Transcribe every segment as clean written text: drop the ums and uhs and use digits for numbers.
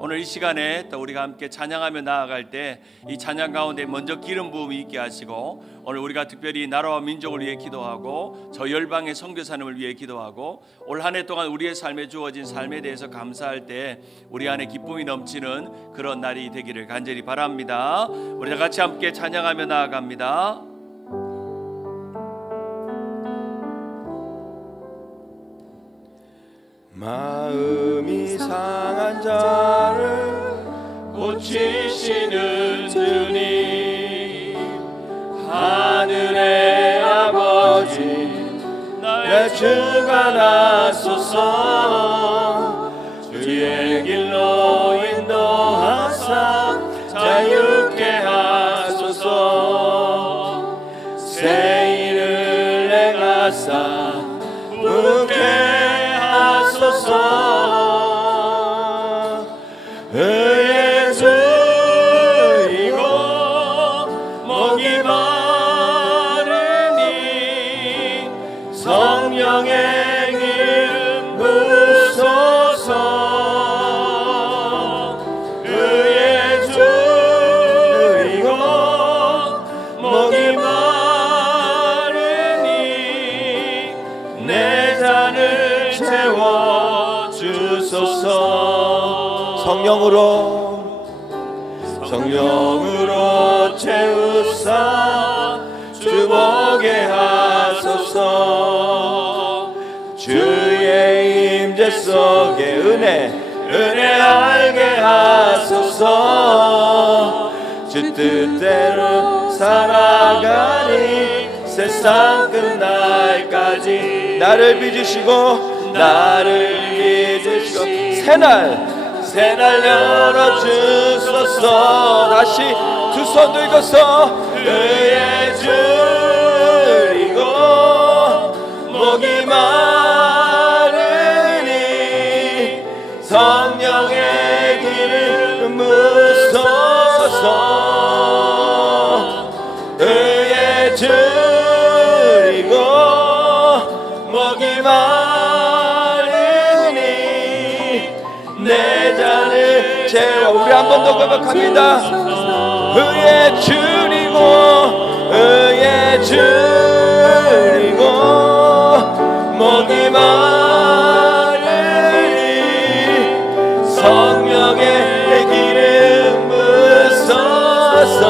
오늘 이 시간에 또 우리가 함께 찬양하며 나아갈 때 이 찬양 가운데 먼저 기름 부음이 있게 하시고, 오늘 우리가 특별히 나라와 민족을 위해 기도하고 저 열방의 선교사님을 위해 기도하고 올 한 해 동안 우리의 삶에 주어진 삶에 대해서 감사할 때 우리 안에 기쁨이 넘치는 그런 날이 되기를 간절히 바랍니다. 우리 다 같이 함께 찬양하며 나아갑니다. 마음이 상한 자를 고치시는 주님, 하늘의 아버지 나의 주가 나소서. 주의 길로 인도하사 자유케 하소서. 새 일을 행하사 부르게 하소서. 의의 주이고 목이 마르니 성령의 기름 부으소서. 의의 주이고 목이 마르니 내 잔을 채워주소서. 성령으로 채우사 주보게 하소서. 주의 임재 속에 은혜 알게 하소서. 주 뜻대로 살아가니 세상 끝날까지 나를 빚으시고 새날 열어주소서. 다시 두 손 들고서 의의 줄이고 목이 마르니 성령의 기름 부으소서. 의의 줄이고 목이 마르니 내 잔을 채워. 우리 한 번 더 고백합니다. 의의 줄이고 목이 마르니 성령의 기름 부으소서.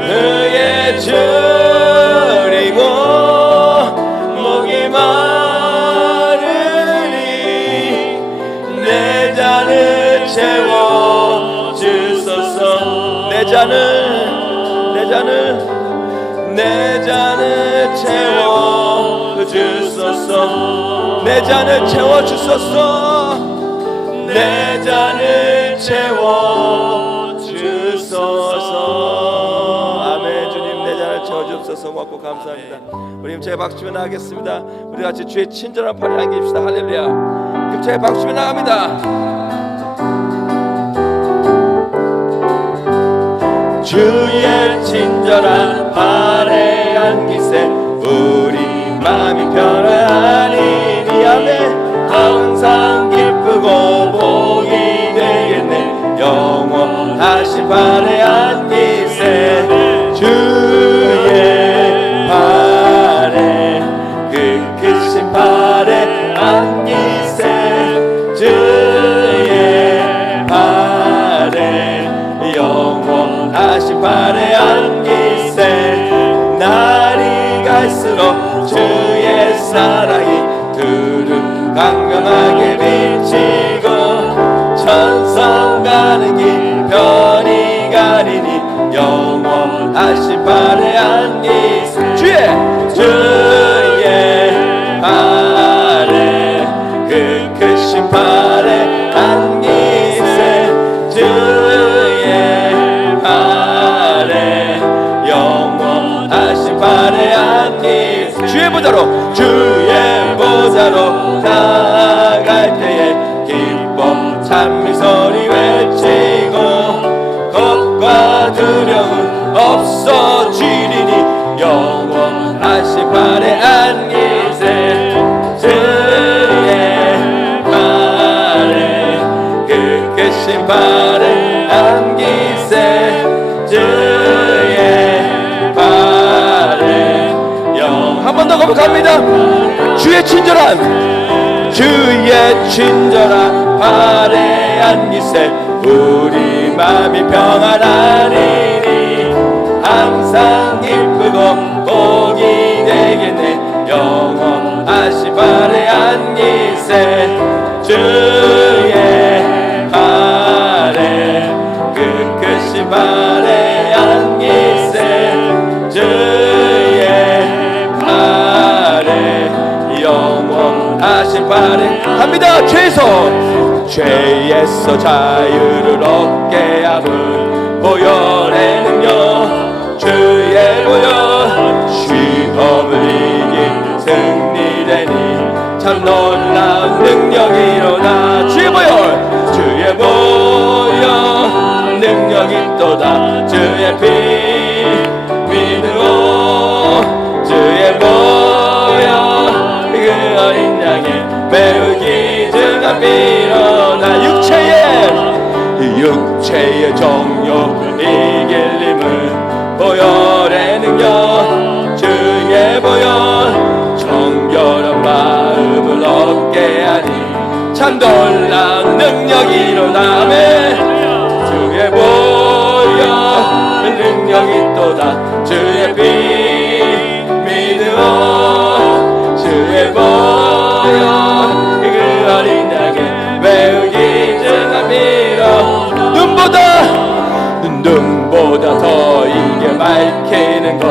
의의 줄이고 목이 마르니 내 잔을 채워주소서. 내 잔을 채워주소서. 내 잔을 채워주소서. 내 잔을 채워주소서. 아멘. 주님 내 잔을 채워주소서. 고맙고 감사합니다. 우리 힘차게 박수치며 나가겠습니다. 우리 같이 주의 친절한 팔에 안깁시다. 할렐루야. 힘차게 박수치며 나갑니다. 주의 친절한 발에 안기세 우리 마음이 편안하니 네 안에 항상 기쁘고 복이 되겠네. 영원하신 발에 안기세 주의 발에 그 크신 발에 안기세 주의 발에 영원하신 발에 안기세. 날이 갈수록 주의 사랑이 두루 강명하게 비치고 천성 가는 길 편히 가리니 영원하신 발에 안기세. 주의 발에 그 크신 발에 안기세 주의 발에 영원하신 발에 안기세. 주의 보좌로 나아갈 때에 크신 발에 안기세 주의 발에 영. 한 번 더 고백합니다. 주의 친절한 발에 안기세 우리 마음이 평안하리니 항상 기쁘고 복이 되겠네 영원하신 발에 안기세 주의 발에 그 크신 발에 안기세 주의 발에 영원하신 발에 합니다. 죄에서 자유를 얻게 함은 보혈의 능력 주의 보혈 시험을 이긴 승리되니 참 놀라운 능력이 일어나 주의 보혈 능력이 또다 주의 피 믿음으로 주의 보혈 그 어린 양의 매우 기증한 피로다 육체의 정욕을 이길 힘은 보혈의 능력 주의 보혈 정결한 마음을 얻게 하니 참 놀라운 능력이 일어나매 주의 보혈 능력이 또다 주의 피 믿음으로 주의 보혈 그 어린 양의 매우 기증한 피로 눈보다 더 이게 밝히는 것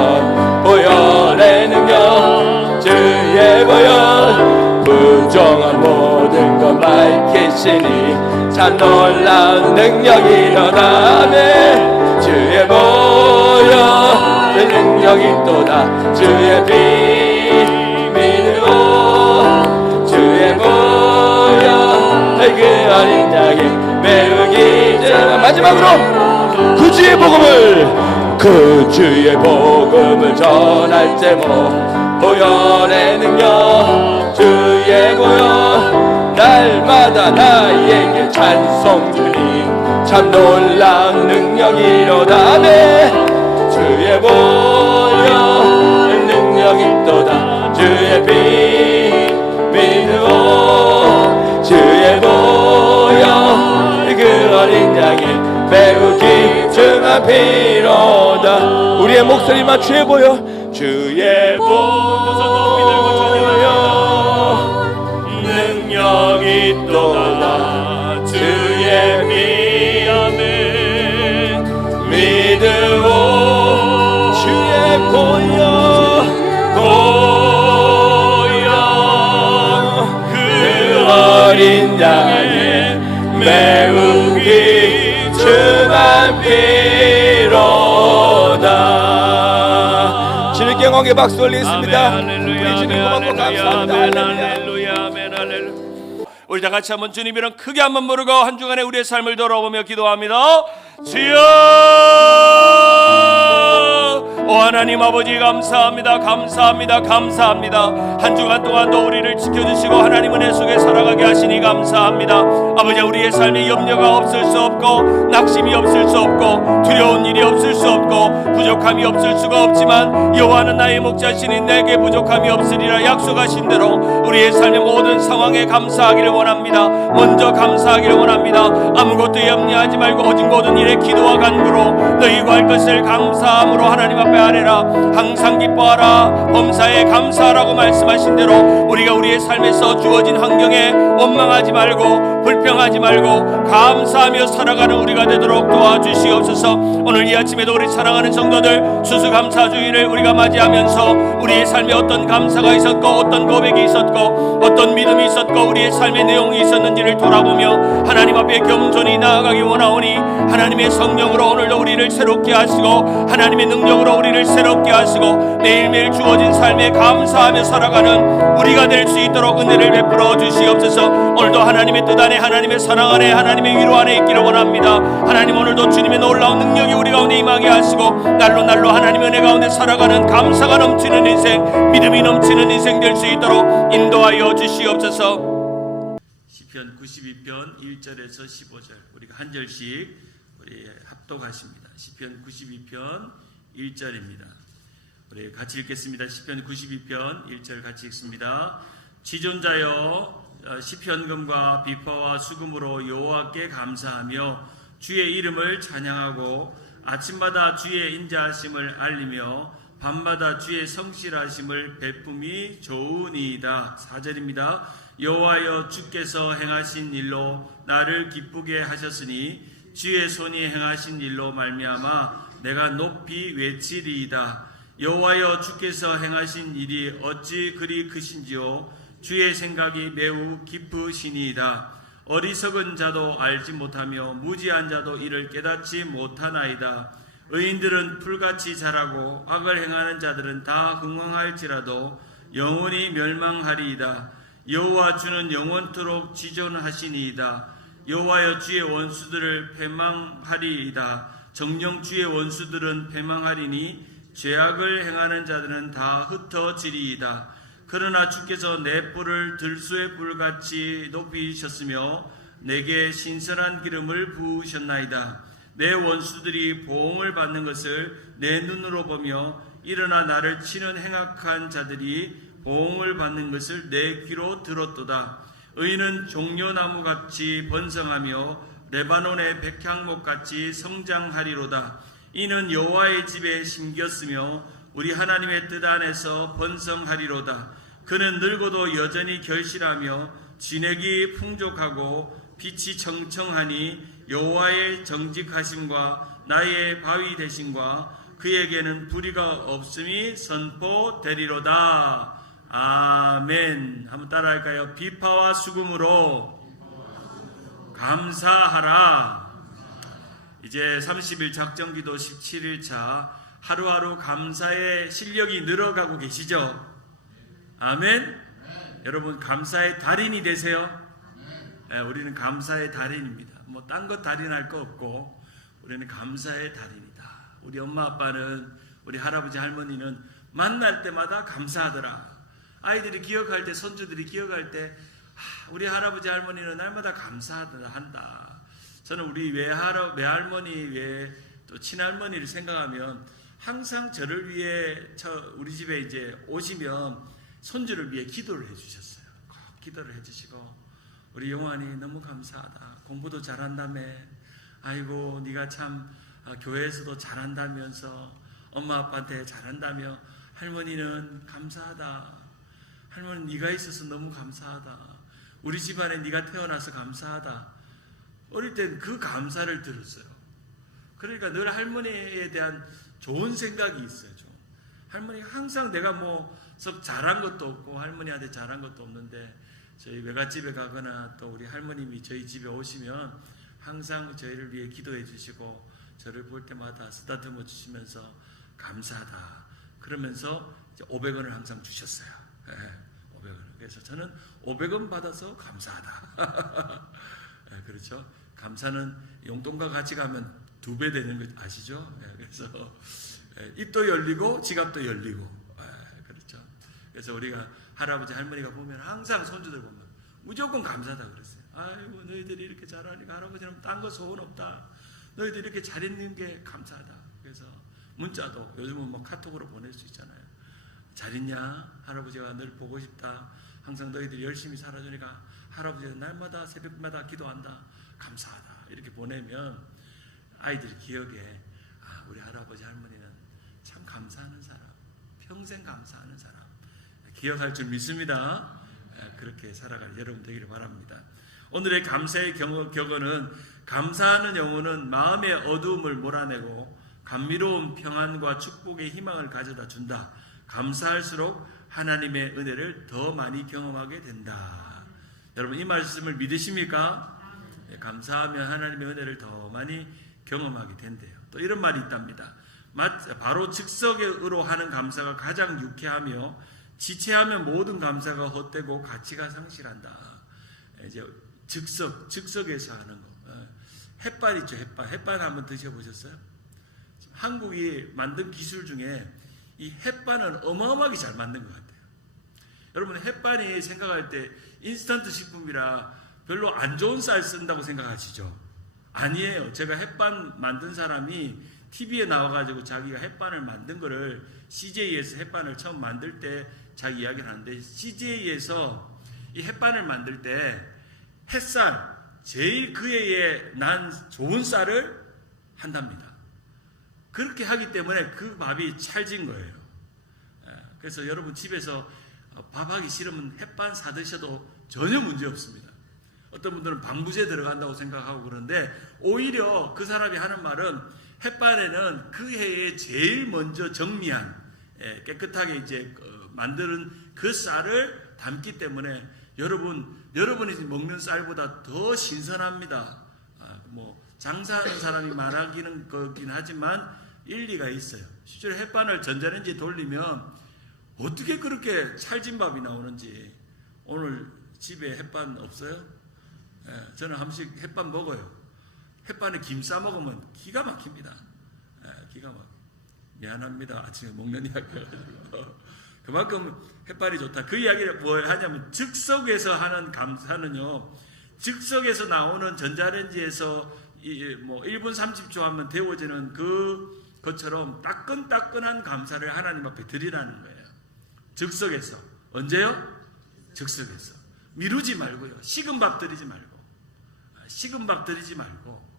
보혈의 능력 주의 보혈 부정한 모든 것 밝히시니 참 놀라운 능력이 일어나네 주의 보혈 능력이 또다 주의 피 믿음으로 주의 보혈 그 어린 양의 매우 기증한 마지막으로 그 주의 복음을 전할 제목 보혈의 능력 주의 보혈 날마다 나에게 찬송 주니 참 놀라운 능력이 일어나네 주의 보혈 능력이 또다 주의 피 믿음으로 주의 보혈 그 어린 양의 매우 기증한 피로다 우리의 목소리만 주의 보혈 주의 보혈 능력이 또다 주의 피 아멘 믿음으로 주의 보혈 그 어린 양의 매우 기증한 피로다 주님께 영광의 박수 올리겠습니다. 우리 주님 고맙고 감사합니다. 할렐루야 아멘 할렐루야. 우리 다 같이 한번 주님 이름 크게 한번 부르고 한 주간의 우리의 삶을 돌아보며 기도합니다. 주여 오 하나님 아버지 감사합니다. 감사합니다. 감사합니다. 한 주간 동안도 우리를 지켜주시고 하나님 은혜 속에 살아가게 하시니 감사합니다. 아버지 우리의 삶에 염려가 없을 수 없고 낙심이 없을 수 없고 두려운 일이 없을 수 없고 부족함이 없을 수가 없지만 여호와는 나의 목자시니 내게 부족함이 없으리라 약속하신 대로 우리의 삶의 모든 상황에 감사하기를 원합니다. 먼저 감사하기를 원합니다. 아무것도 염려하지 말고 오직 모든 일에 기도와 간구로 너희 구할 것을 감사함으로 하나님 앞에 아뢰라. 항상 기뻐하라. 범사에 감사하라고 말씀하신 대로 우리가 우리의 삶에서 주어진 환경에 원망하지 말고 불평하지 말고 감사하며 살아가는 우리가 되도록 도와주시옵소서. 오늘 이 아침에도 우리 사랑하는 성도들 추수감사주의를 우리가 맞이하면서 우리의 삶에 어떤 감사가 있었고 어떤 고백이 있었고 어떤 믿음이 있었고 우리의 삶의 내용이 있었는지를 돌아보며 하나님 앞에 겸손히 나아가기 원하오니 하나님의 성령으로 오늘도 우리를 새롭게 하시고 하나님의 능력으로 우리를 새롭게 하시고 매일매일 주어진 삶에 감사하며 살아가는 우리가 될 수 있도록 은혜를 베풀어 주시옵소서. 오늘도 하나님의 뜻 안에 하나님의 사랑 안에 하나님의 위로 안에 있기를 원합니다. 하나님 오늘도 주님의 놀라운 능력이 우리 가운데 임하게 하시고 날로 하나님의 은혜 가운데 살아가는 감사가 넘치는 인생 믿음이 넘치는 인생 될 수 있도록 인도하여 주시옵소서. 시편 92편 1절에서 15절 우리가 한 절씩 우리 합독하십니다. 시편 92편 1절입니다. 우리 같이 읽겠습니다. 시편 92편 1절 같이 읽습니다. 지존자여 시편금과 비파와 수금으로 여호와께 감사하며 주의 이름을 찬양하고 아침마다 주의 인자하심을 알리며 밤마다 주의 성실하심을 베품이 좋으니이다. 4절입니다. 여호와여 주께서 행하신 일로 나를 기쁘게 하셨으니 주의 손이 행하신 일로 말미암아 내가 높이 외치리이다. 여호와여 주께서 행하신 일이 어찌 그리 크신지요 주의 생각이 매우 깊으시니이다. 어리석은 자도 알지 못하며 무지한 자도 이를 깨닫지 못하나이다. 의인들은 풀같이 자라고 악을 행하는 자들은 다 흥왕할지라도 영원히 멸망하리이다. 여호와 주는 영원토록 지존하시니이다. 여호와여 주의 원수들을 패망하리이다. 정녕 주의 원수들은 패망하리니 죄악을 행하는 자들은 다 흩어지리이다. 그러나 주께서 내 뿔을 들소의 뿔같이 높이셨으며 내게 신선한 기름을 부으셨나이다. 내 원수들이 보응을 받는 것을 내 눈으로 보며 일어나 나를 치는 행악한 자들이 보응을 받는 것을 내 귀로 들었도다. 의인은 종려나무같이 번성하며 레바논의 백향목같이 성장하리로다. 이는 여호와의 집에 심겼으며 우리 하나님의 뜻 안에서 번성하리로다. 그는 늙어도 여전히 결실하며 진액이 풍족하고 빛이 청청하니 여호와의 정직하심과 나의 바위 되심과 그에게는 불의가 없음이 선포되리로다. 아멘. 한번 따라할까요? 비파와 수금으로 감사하라. 이제 30일 작정기도 17일차 하루하루 감사의 실력이 늘어가고 계시죠? 아멘. 여러분 감사의 달인이 되세요. 우리는 감사의 달인입니다. 뭐 딴 것 달인할 거 없고 우리는 감사의 달인이다. 우리 엄마 아빠는 우리 할아버지 할머니는 만날 때마다 감사하더라. 아이들이 기억할 때 손주들이 기억할 때 우리 할아버지 할머니는 날마다 감사하더라 한다. 저는 우리 외할머니 또 친할머니를 생각하면 항상 저를 위해 우리 집에 이제 오시면 손주를 위해 기도를 해주셨어요. 꼭 기도를 해주시고 우리 영환이 너무 감사하다. 공부도 잘한다며. 아이고 네가 참 교회에서도 잘한다면서 엄마 아빠한테 잘한다며. 할머니는 감사하다. 할머니 네가 있어서 너무 감사하다. 우리 집안에 네가 태어나서 감사하다. 어릴 땐 그 감사를 들었어요. 그러니까 늘 할머니에 대한 좋은 생각이 있어요. 할머니 항상 내가 썩 잘한 것도 없고 할머니한테 잘한 것도 없는데 저희 외갓집에 가거나 또 우리 할머님이 저희 집에 오시면 항상 저희를 위해 기도해 주시고 저를 볼 때마다 쓰다듬어 주시면서 감사하다 그러면서 이제 500원을 항상 주셨어요. 500원. 그래서 저는 500원 받아서 감사하다. 그렇죠. 감사는 용돈과 같이 가면 2배 되는 거 아시죠? 그래서 입도 열리고 지갑도 열리고. 그렇죠. 그래서 우리가 할아버지 할머니가 보면 항상 손주들 보면 무조건 감사하다 그랬어요. 아이고 너희들이 이렇게 잘하니까 할아버지는 딴 거 소원 없다. 너희들 이렇게 잘 있는 게 감사하다. 그래서 문자도 요즘은 카톡으로 보낼 수 있잖아요. 잘 있냐? 할아버지가 늘 보고 싶다. 항상 너희들이 열심히 살아주니까 할아버지는 날마다 새벽마다 기도한다. 감사하다. 이렇게 보내면 아이들 기억에 우리 할아버지 할머니는 참 감사하는 사람, 평생 감사하는 사람 기억할 줄 믿습니다. 그렇게 살아갈 여러분 되기를 바랍니다. 오늘의 감사의 격언은 감사하는 영혼은 마음의 어두움을 몰아내고 감미로운 평안과 축복의 희망을 가져다 준다. 감사할수록 하나님의 은혜를 더 많이 경험하게 된다. 여러분 이 말씀을 믿으십니까? 감사하면 하나님의 은혜를 더 많이 경험하게 된대요. 또 이런 말이 있답니다. 바로 즉석으로 하는 감사가 가장 유쾌하며 지체하면 모든 감사가 헛되고 가치가 상실한다. 이제 즉석에서 하는 거. 햇반 있죠, 햇반. 햇반 한번 드셔보셨어요? 한국이 만든 기술 중에 이 햇반은 어마어마하게 잘 만든 것 같아요. 여러분 햇반이 생각할 때 인스턴트 식품이라 별로 안 좋은 쌀 쓴다고 생각하시죠? 아니에요. 제가 햇반 만든 사람이 TV에 나와가지고 자기가 햇반을 만든 거를 CJ에서 햇반을 처음 만들 때 자기 이야기를 하는데, CJ에서 이 햇반을 만들 때 햇살, 제일 그 해에 난 좋은 쌀을 한답니다. 그렇게 하기 때문에 그 밥이 찰진 거예요. 그래서 여러분 집에서 밥하기 싫으면 햇반 사 드셔도 전혀 문제 없습니다. 어떤 분들은 방부제 들어간다고 생각하고 그러는데, 오히려 그 사람이 하는 말은 햇반에는 그 해에 제일 먼저 정리한, 깨끗하게 이제 만드는 그 쌀을 담기 때문에 여러분이 먹는 쌀보다 더 신선합니다. 뭐 장사하는 사람이 말하기는 거긴 하지만 일리가 있어요. 실제로 햇반을 전자레인지에 돌리면 어떻게 그렇게 찰진 밥이 나오는지. 오늘 집에 햇반 없어요? 저는 한 번씩 햇반 먹어요. 햇반에 김 싸 먹으면 기가 막힙니다. 기가 막. 미안합니다. 아침에 먹는 이야기여가지고. 그만큼 햇반이 좋다. 그 이야기를 뭘 하냐면, 즉석에서 하는 감사는요, 즉석에서 나오는 전자레인지에서 뭐 1분 30초 하면 데워지는 그것처럼 따끈따끈한 감사를 하나님 앞에 드리라는 거예요. 즉석에서. 언제요? 즉석에서. 미루지 말고요. 식은 밥 드리지 말고. 식은 밥 드리지 말고,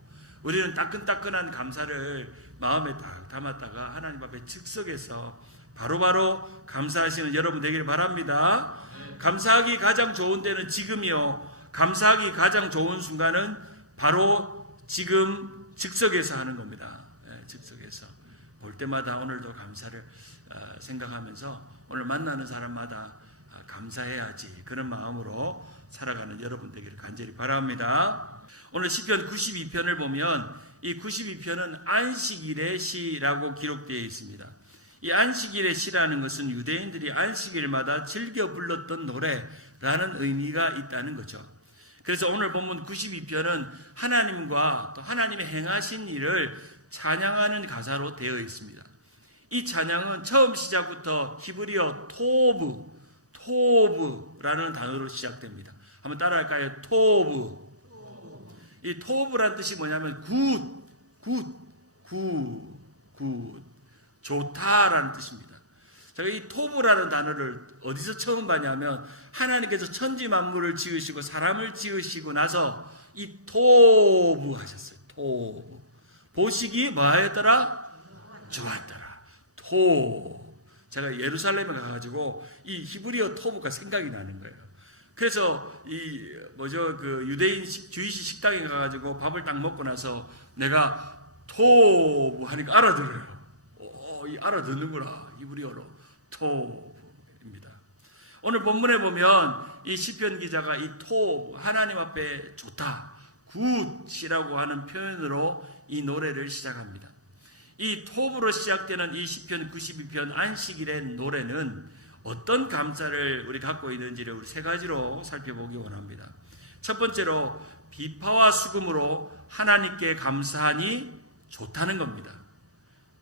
우리는 따끈따끈한 감사를 마음에 딱 담았다가 하나님 앞에 즉석에서 바로바로 감사하시는 여러분 되기를 바랍니다. 감사하기 가장 좋은 때는 지금이요. 감사하기 가장 좋은 순간은 바로 지금 즉석에서 하는 겁니다. 즉석에서 볼 때마다 오늘도 감사를 생각하면서 오늘 만나는 사람마다 감사해야지, 그런 마음으로 살아가는 여러분 되기를 간절히 바랍니다. 오늘 시편 92편을 보면 이 92편은 안식일의 시라고 기록되어 있습니다. 이 안식일의 시라는 것은 유대인들이 안식일마다 즐겨 불렀던 노래라는 의미가 있다는 거죠. 그래서 오늘 본문 92편은 하나님과 또 하나님의 행하신 일을 찬양하는 가사로 되어 있습니다. 이 찬양은 처음 시작부터 히브리어 토브라는 단어로 시작됩니다. 한번 따라할까요? 토브. 이 토브란 뜻이 뭐냐면 굿, 좋다라는 뜻입니다. 제가 이 토브라는 단어를 어디서 처음 봤냐면, 하나님께서 천지 만물을 지으시고 사람을 지으시고 나서 이 토브 하셨어요. 토브. 보시기 뭐 하였더라? 좋았더라. 토브. 제가 예루살렘에 가가지고 이 히브리어 토브가 생각이 나는 거예요. 그래서 그 유대인 주이시 식당에 가가지고 밥을 딱 먹고 나서 내가 토브 하니까 알아들어요. 이 알아듣는구나. 히브리어로 토브입니다. 오늘 본문에 보면 이 시편 기자가 이 토브, 하나님 앞에 좋다, 굿이라고 하는 표현으로 이 노래를 시작합니다. 이 토브로 시작되는 이 시편 92편 안식일의 노래는 어떤 감사를 우리 갖고 있는지를 우리 세 가지로 살펴보기 원합니다. 첫 번째로, 비파와 수금으로 하나님께 감사하니 좋다는 겁니다.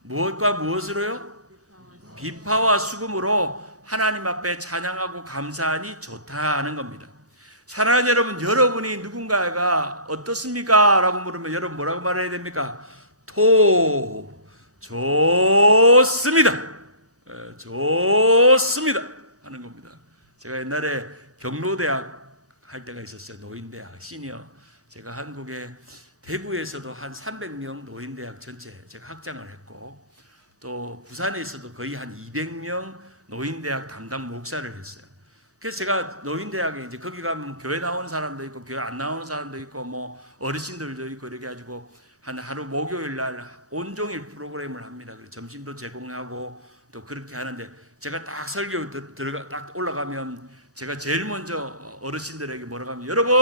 무엇과 무엇으로요? 비파와 수금으로 하나님 앞에 찬양하고 감사하니 좋다 하는 겁니다. 사랑하는 여러분, 여러분이 누군가가 어떻습니까? 라고 물으면 여러분 뭐라고 말해야 됩니까? 좋습니다. 좋습니다 하는 겁니다. 제가 옛날에 경로대학 할 때가 있었어요. 노인대학 시니어. 제가 한국에 대구에서도 한 300명 노인대학 전체 제가 학장을 했고, 또 부산에서도 거의 한 200명 노인대학 담당 목사를 했어요. 그래서 제가 노인대학에 이제 거기 가면 교회 나오는 사람도 있고 교회 안 나오는 사람도 있고 뭐 어르신들도 있고 이렇게 가지고 한 하루 목요일 날 온종일 프로그램을 합니다. 그래서 점심도 제공하고 또 그렇게 하는데, 제가 딱 설교 딱 올라가면 제가 제일 먼저 어르신들에게 뭐라고 하면, 여러분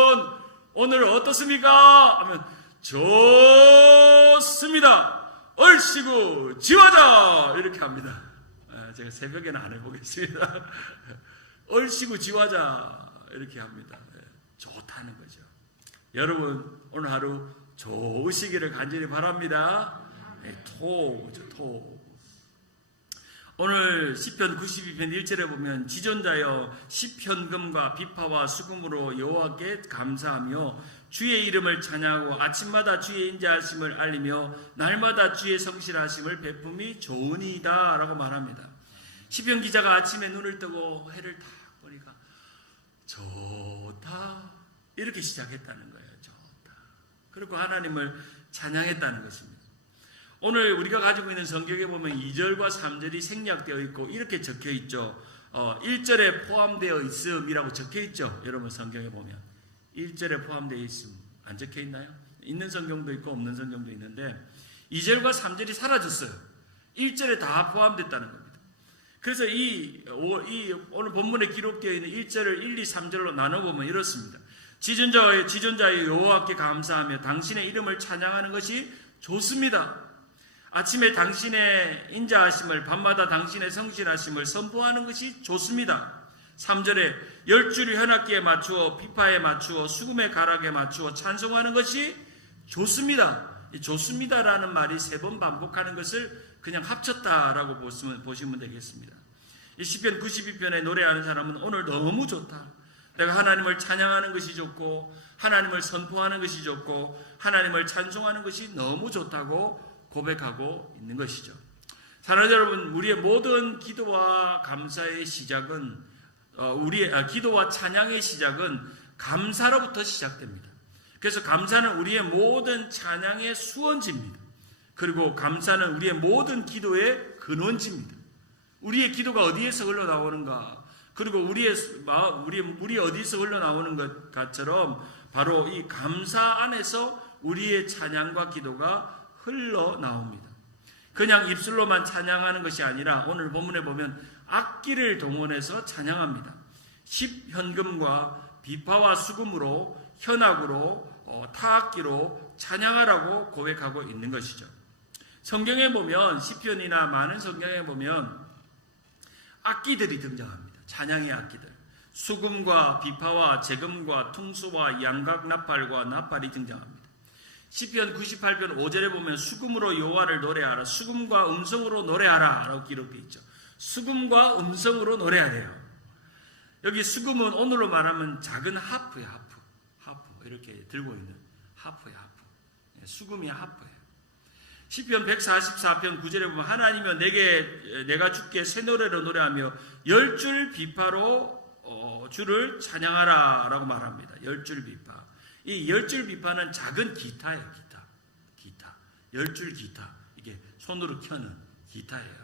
오늘 어떻습니까? 하면 좋습니다. 얼씨구 지화자 이렇게 합니다. 제가 새벽에는 안 해보겠습니다. 얼씨구 지화자 이렇게 합니다. 좋다는 거죠. 여러분 오늘 하루 좋으시기를 간절히 바랍니다. 토죠. 오늘 시편 92편 1절에 보면 지존자여 십현금과 비파와 수금으로 여호와께 감사하며 주의 이름을 찬양하고 아침마다 주의 인자하심을 알리며 날마다 주의 성실하심을 베품이 좋으니이다 라고 말합니다. 시편 기자가 아침에 눈을 뜨고 해를 딱 보니까 좋다 이렇게 시작했다는 거예요. 좋다. 그리고 하나님을 찬양했다는 것입니다. 오늘 우리가 가지고 있는 성경에 보면 2절과 3절이 생략되어 있고 이렇게 적혀 있죠. 1절에 포함되어 있음이라고 적혀 있죠. 여러분 성경에 보면 1절에 포함되어 있음 안 적혀 있나요? 있는 성경도 있고 없는 성경도 있는데 2절과 3절이 사라졌어요. 1절에 다 포함됐다는 겁니다. 그래서 오늘 본문에 기록되어 있는 1절을 1, 2, 3절로 나눠보면 이렇습니다. 지존자의 여호와께 감사하며 당신의 이름을 찬양하는 것이 좋습니다. 아침에 당신의 인자하심을 밤마다 당신의 성실하심을 선포하는 것이 좋습니다. 3절에 열줄이 현악기에 맞추어 비파에 맞추어 수금의 가락에 맞추어 찬송하는 것이 좋습니다. 이 좋습니다라는 말이 3번 반복하는 것을 그냥 합쳤다라고 보시면 되겠습니다. 이 시편 92편에 노래하는 사람은 오늘 너무 좋다. 내가 하나님을 찬양하는 것이 좋고 하나님을 선포하는 것이 좋고 하나님을 찬송하는 것이 너무 좋다고 고백하고 있는 것이죠. 사랑하는 여러분, 우리의 모든 기도와 감사의 시작은 기도와 찬양의 시작은 감사로부터 시작됩니다. 그래서 감사는 우리의 모든 찬양의 수원지입니다. 그리고 감사는 우리의 모든 기도의 근원지입니다. 우리의 기도가 어디에서 흘러나오는가? 그리고 우리의 물이 어디서 흘러나오는 것처럼 바로 이 감사 안에서 우리의 찬양과 기도가 흘러나옵니다. 그냥 입술로만 찬양하는 것이 아니라 오늘 본문에 보면 악기를 동원해서 찬양합니다. 십현금과 비파와 수금으로 현악으로 타악기로 찬양하라고 고백하고 있는 것이죠. 성경에 보면 시편이나 많은 성경에 보면 악기들이 등장합니다. 찬양의 악기들. 수금과 비파와 재금과 퉁소와 양각 나팔과 나팔이 등장합니다. 시편 98편 5절에 보면 수금으로 여호와를 노래하라. 수금과 음성으로 노래하라 라고 기록되어 있죠. 수금과 음성으로 노래하래요. 여기 수금은 오늘로 말하면 작은 하프예요. 하프 이렇게 들고 있는 하프예요. 하프. 수금이 하프예요. 시편 144편 9절에 보면 하나님이여 내가 주께 새 노래로 노래하며 10줄 비파로 주를 찬양하라 라고 말합니다. 10줄 비파. 이 10줄 비파는 작은 기타예요. 기타. 10줄 기타. 이게 손으로 켜는 기타예요.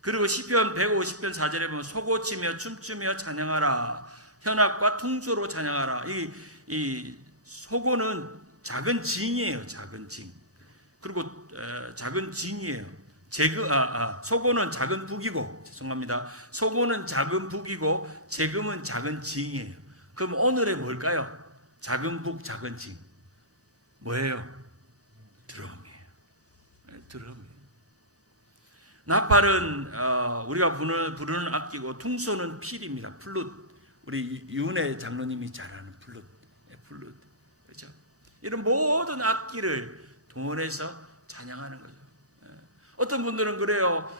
그리고 시편 150편 4절에 보면 소고치며 춤추며 찬양하라. 현악과 퉁소로 찬양하라. 이 소고는 작은 징이에요. 작은 징. 그리고 작은 징이에요. 소고는 작은 북이고 죄송합니다. 소고는 작은 북이고 재금은 작은 징이에요. 그럼 오늘의 뭘까요? 작은 북, 작은 징. 뭐예요? 드럼이에요. 드럼이에요. 나팔은 우리가 부르는 악기고 퉁소는 필입니다. 플룻. 우리 유은혜 장로님이 잘 아는 플룻. 그렇죠? 이런 모든 악기를 동원해서 찬양하는 거죠. 어떤 분들은 그래요.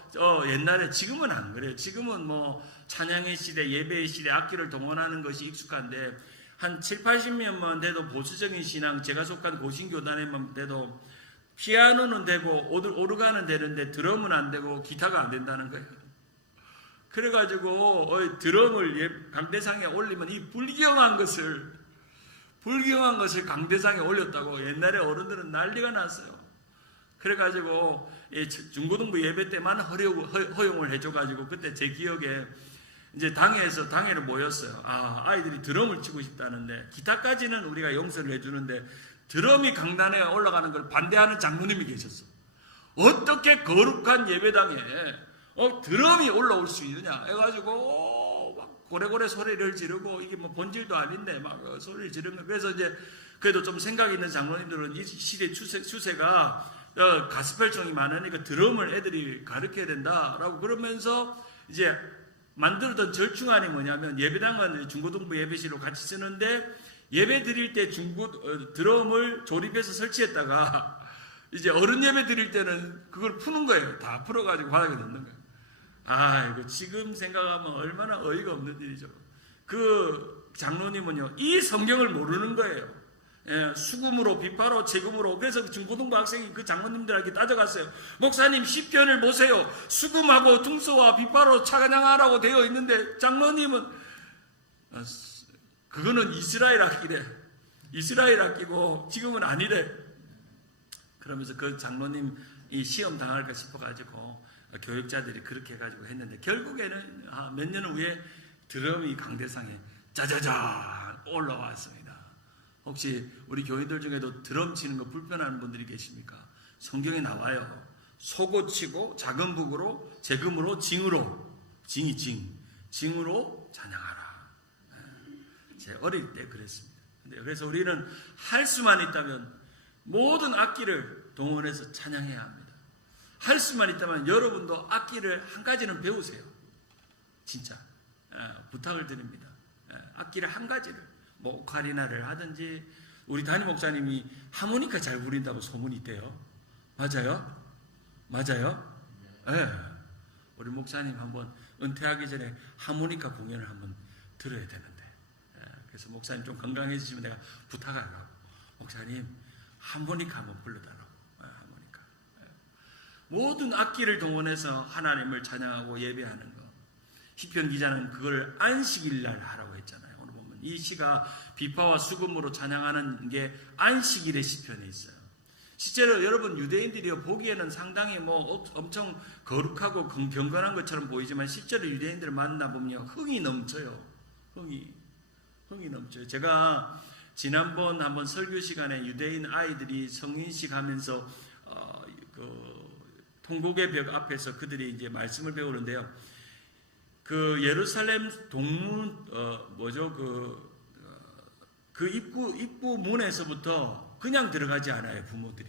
옛날에 지금은 안 그래요. 지금은 뭐 찬양의 시대, 예배의 시대 악기를 동원하는 것이 익숙한데 한 7, 80년만 돼도 보수적인 신앙, 제가 속한 고신교단에만 돼도 피아노는 되고 오르간은 되는데 드럼은 안 되고 기타가 안 된다는 거예요. 그래가지고 드럼을 강대상에 올리면 이 불경한 것을 강대상에 올렸다고 옛날에 어른들은 난리가 났어요. 그래가지고 중고등부 예배 때만 허용을 해줘가지고 그때 제 기억에 이제 당회를 모였어요. 아이들이 드럼을 치고 싶다는데 기타까지는 우리가 용서를 해주는데 드럼이 강단에 올라가는 걸 반대하는 장로님이 계셨어. 어떻게 거룩한 예배당에 드럼이 올라올 수 있느냐 해가지고 막 고래고래 소리를 지르고 이게 뭐 본질도 아닌데 막 소리를 지르는 거. 그래서 이제 그래도 좀 생각 있는 장로님들은 이 시대 추세가 가스펠청이 많으니까 드럼을 애들이 가르쳐야 된다라고 그러면서 이제 만들었던 절충안이 뭐냐면 예배당은 중고등부 예배실로 같이 쓰는데 예배 드릴 때 드럼을 조립해서 설치했다가 이제 어른 예배 드릴 때는 그걸 푸는 거예요. 다 풀어가지고 바닥에 넣는 거예요. 이거 지금 생각하면 얼마나 어이가 없는 일이죠. 그 장로님은요, 이 성경을 모르는 거예요. 예, 수금으로, 비파로, 재금으로. 그래서 중고등부 학생이 그 장로님들에게 따져갔어요. 목사님, 시편을 보세요. 수금하고 둥소와 비파로 찬양하라고 되어 있는데, 장로님은 그거는 이스라엘 악기래. 이스라엘 악기고 지금은 아니래. 그러면서 그 장로님 이 시험 당할까 싶어가지고 교육자들이 그렇게 해가지고 했는데, 결국에는 몇 년 후에 드럼이 강대상에 짜자자 올라왔습니다. 혹시 우리 교인들 중에도 드럼 치는 거 불편한 분들이 계십니까? 성경에 나와요. 소고 치고 작은 북으로, 재금으로, 징으로, 징으로 찬양하라. 제 어릴 때 그랬습니다. 그래서 우리는 할 수만 있다면 모든 악기를 동원해서 찬양해야 합니다. 할 수만 있다면 여러분도 악기를 한 가지는 배우세요. 진짜 부탁을 드립니다. 악기를 한 가지를, 뭐 오카리나를 하든지. 우리 담임 목사님이 하모니카 잘 부린다고 소문이 있대요. 맞아요? 맞아요? 네. 우리 목사님 한번 은퇴하기 전에 하모니카 공연을 한번 들어야 되는데, 그래서 목사님 좀 건강해지시면 내가 부탁하라고. 목사님 하모니카 한번 불러달라고. 하모니카. 모든 악기를 동원해서 하나님을 찬양하고 예배하는 거. 시편 기자는 그걸 안식일 날 하라고 했잖아요. 오늘 보면 이 시가 비파와 수금으로 찬양하는 게 안식일의 시편에 있어요. 실제로 여러분, 유대인들이 보기에는 상당히 뭐 엄청 거룩하고 경건한 것처럼 보이지만, 실제로 유대인들을 만나보면 흥이 넘쳐요. 흥이 넘쳐요. 제가 지난번 한번 설교 시간에 유대인 아이들이 성인식 하면서 그 통곡의 벽 앞에서 그들이 이제 말씀을 배우는데요. 그 예루살렘 동문 그 입구 문에서부터 그냥 들어가지 않아요, 부모들이.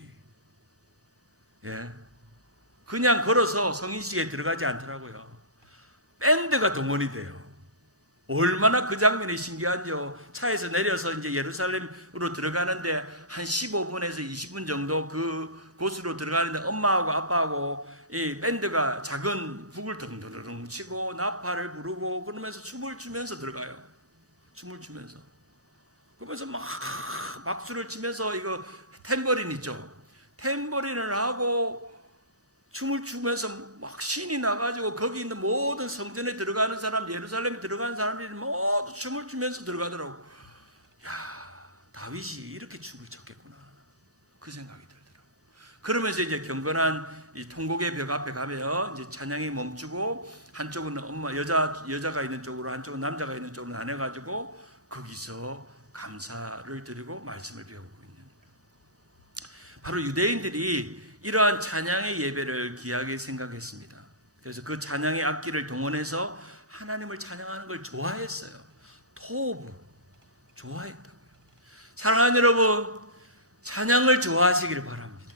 예. 그냥 걸어서 성인식에 들어가지 않더라고요. 밴드가 동원이 돼요. 얼마나 그 장면이 신기한지요. 차에서 내려서 이제 예루살렘으로 들어가는데 한 15분에서 20분 정도 그 곳으로 들어가는데, 엄마하고 아빠하고 이 밴드가 작은 북을 덩덩덩 치고 나팔을 부르고 그러면서 춤을 추면서 들어가요. 춤을 추면서. 그러면서 막 박수를 치면서, 이거 탬버린 있죠. 탬버린을 하고 춤을 추면서 막 신이 나가지고 거기 있는 모든 성전에 들어가는 사람, 예루살렘에 들어가는 사람들이 모두 춤을 추면서 들어가더라고. 야, 다윗이 이렇게 춤을 췄겠구나. 그 생각이 들더라고. 그러면서 이제 경건한 이 통곡의 벽 앞에 가면 이제 찬양이 멈추고, 한쪽은 여자가 있는 쪽으로, 한쪽은 남자가 있는 쪽으로 나눠가지고 거기서 감사를 드리고 말씀을 배우고 있는, 바로 유대인들이 이러한 찬양의 예배를 귀하게 생각했습니다. 그래서 그 찬양의 악기를 동원해서 하나님을 찬양하는 걸 좋아했어요. 토브, 좋아했다고요. 사랑하는 여러분, 찬양을 좋아하시기를 바랍니다.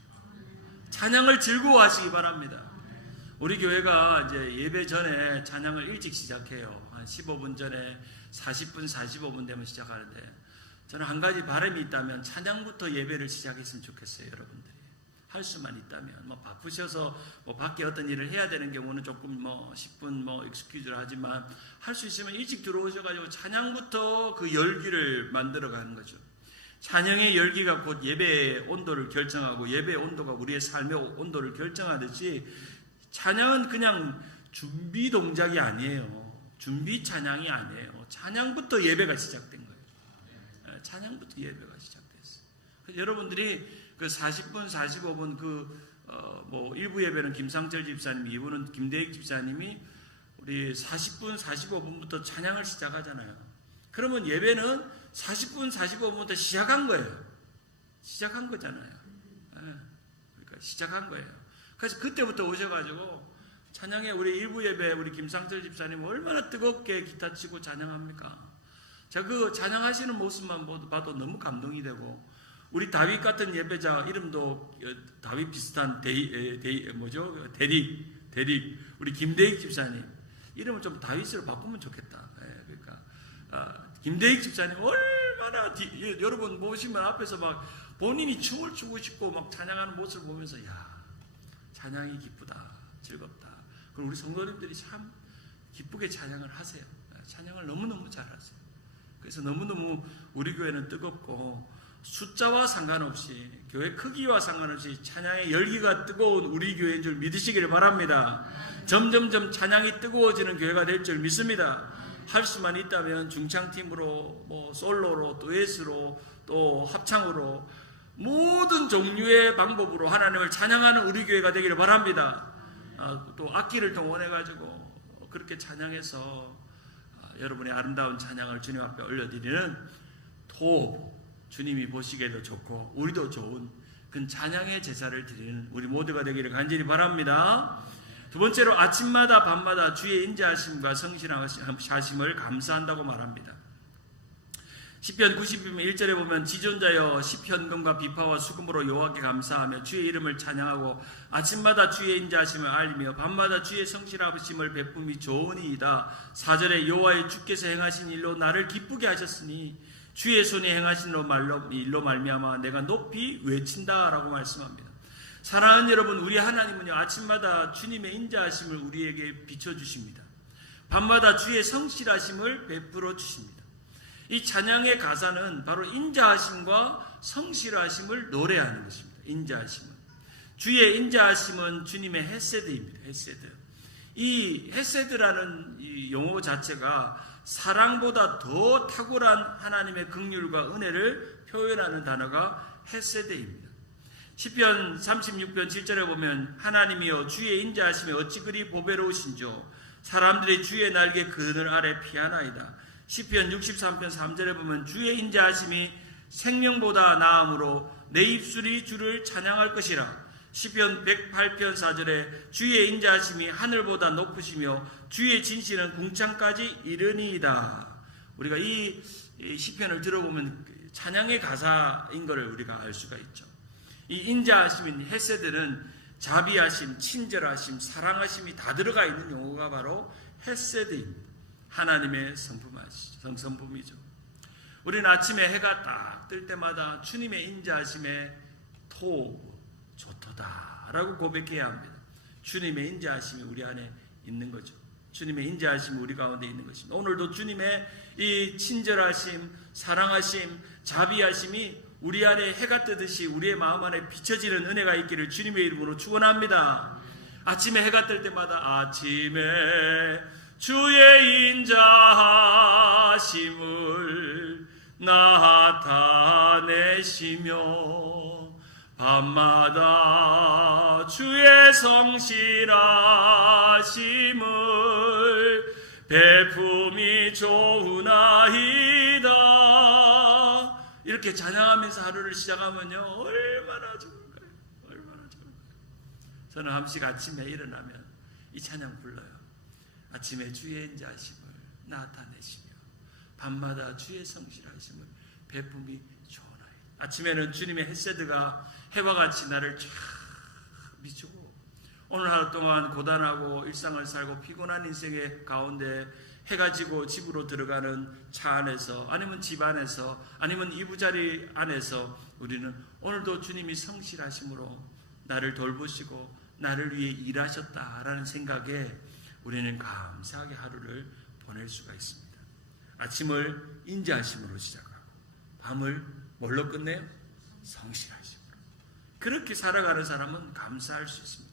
찬양을 즐거워하시기 바랍니다. 우리 교회가 이제 예배 전에 찬양을 일찍 시작해요. 한 15분 전에 40분, 45분 되면 시작하는데, 저는 한 가지 바람이 있다면 찬양부터 예배를 시작했으면 좋겠어요. 여러분들이 할 수만 있다면. 뭐 바쁘셔서 뭐 밖에 어떤 일을 해야 되는 경우는 조금 뭐 10분 뭐 익스큐즈를 하지만, 할 수 있으면 일찍 들어오셔가지고 찬양부터 그 열기를 만들어가는 거죠. 찬양의 열기가 곧 예배의 온도를 결정하고, 예배의 온도가 우리의 삶의 온도를 결정하듯이, 찬양은 그냥 준비 동작이 아니에요. 준비 찬양이 아니에요. 찬양부터 예배가 시작된 거예요. 찬양부터 예배가 시작됐어요. 여러분들이 그 40분, 45분 뭐 1부 예배는 김상철 집사님, 2부는 김대익 집사님이 우리 40분, 45분부터 찬양을 시작하잖아요. 그러면 예배는 40분, 45분부터 시작한 거예요. 시작한 거잖아요. 그러니까 시작한 거예요. 그래서 그때부터 오셔가지고 찬양에, 우리 1부 예배 우리 김상철 집사님 얼마나 뜨겁게 기타 치고 찬양합니까? 제가 그 찬양하시는 모습만 봐도 너무 감동이 되고, 우리 다윗 같은 예배자, 이름도 다윗 비슷한 대릭, 우리 김대익 집사님 이름을 좀 다윗으로 바꾸면 좋겠다. 그러니까 김대익 집사님 얼마나 여러분 보시면 앞에서 막 본인이 춤을 추고 싶고 막 찬양하는 모습을 보면서, 야, 찬양이 기쁘다, 즐겁다. 그리고 우리 성도님들이 참 기쁘게 찬양을 하세요. 찬양을 너무너무 잘하세요. 그래서 너무너무 우리 교회는 뜨겁고 숫자와 상관없이 교회 크기와 상관없이 찬양의 열기가 뜨거운 우리 교회인 줄 믿으시기를 바랍니다. 점점점 찬양이 뜨거워지는 교회가 될 줄 믿습니다. 할 수만 있다면 중창팀으로 뭐 솔로로 듀엣으로 또 합창으로 모든 종류의 방법으로 하나님을 찬양하는 우리 교회가 되기를 바랍니다. 또 악기를 동원해 가지고 그렇게 찬양해서 여러분의 아름다운 찬양을 주님 앞에 올려드리는 토 주님이 보시기에도 좋고 우리도 좋은 그 찬양의 제사를 드리는 우리 모두가 되기를 간절히 바랍니다. 두 번째로 아침마다 밤마다 주의 인자하심과 성실하심을 감사한다고 말합니다. 시편 90편 1절에 보면 지존자여 시편금과 비파와 수금으로 여호와께 감사하며 주의 이름을 찬양하고 아침마다 주의 인자하심을 알리며 밤마다 주의 성실하심을 베품이 좋으니이다. 4절에 여호와의 주께서 행하신 일로 나를 기쁘게 하셨으니 주의 손이 행하신 일로 말미암아 내가 높이 외친다라고 말씀합니다. 사랑하는 여러분, 우리 하나님은요 아침마다 주님의 인자하심을 우리에게 비춰주십니다. 밤마다 주의 성실하심을 베풀어 주십니다. 이 찬양의 가사는 바로 인자하심과 성실하심을 노래하는 것입니다. 인자하심은 주의 인자하심은 주님의 헤세드입니다. 헤세드. 이 헤세드라는 이 용어 자체가 사랑보다 더 탁월한 하나님의 긍휼과 은혜를 표현하는 단어가 헤세드입니다. 시편 36편 7절에 보면 하나님이여 주의 인자하심이 어찌 그리 보배로우신지요 사람들이 주의 날개 그늘 아래 피하나이다. 시편 63편 3절에 보면 주의 인자하심이 생명보다 나음으로 내 입술이 주를 찬양할 것이라. 시편 108편 4절에 주의 인자하심이 하늘보다 높으시며 주의 진실은 궁창까지 이르니이다. 우리가 이 시편을 들어보면 찬양의 가사인 것을 우리가 알 수가 있죠. 이 인자하심인 헤세드는 자비하심, 친절하심, 사랑하심이 다 들어가 있는 용어가 바로 헤세드입니다. 하나님의 성품이죠. 우리는 아침에 해가 딱 뜰 때마다 주님의 인자하심에 좋도다라고 고백해야 합니다. 주님의 인자하심이 우리 안에 있는 거죠. 주님의 인자하심이 우리 가운데 있는 것입니다. 오늘도 주님의 이 친절하심, 사랑하심, 자비하심이 우리 안에 해가 뜨듯이 우리의 마음 안에 비춰지는 은혜가 있기를 주님의 이름으로 축원합니다. 아침에 해가 뜰 때마다 아침에 주의 인자하심을 나타내시며 밤마다 주의 성실하심을 베품이 좋으나이다. 이렇게 찬양하면서 하루를 시작하면요 얼마나 좋을까요? 얼마나 좋을까요? 저는 한씩 아침에 일어나면 이 찬양 불러요. 아침에 주의 인자하심을 나타내시며 밤마다 주의 성실하심을 베품이 좋으나이다. 아침에는 주님의 헤세드가 해와 같이 나를 쫙 비추고 오늘 하루 동안 고단하고 일상을 살고 피곤한 인생의 가운데 해가 지고 집으로 들어가는 차 안에서 아니면 집 안에서 아니면 이부자리 안에서 우리는 오늘도 주님이 성실하심으로 나를 돌보시고 나를 위해 일하셨다라는 생각에 우리는 감사하게 하루를 보낼 수가 있습니다. 아침을 인자하심으로 시작하고 밤을 뭘로 끝내요? 성실하심으로. 그렇게 살아가는 사람은 감사할 수 있습니다.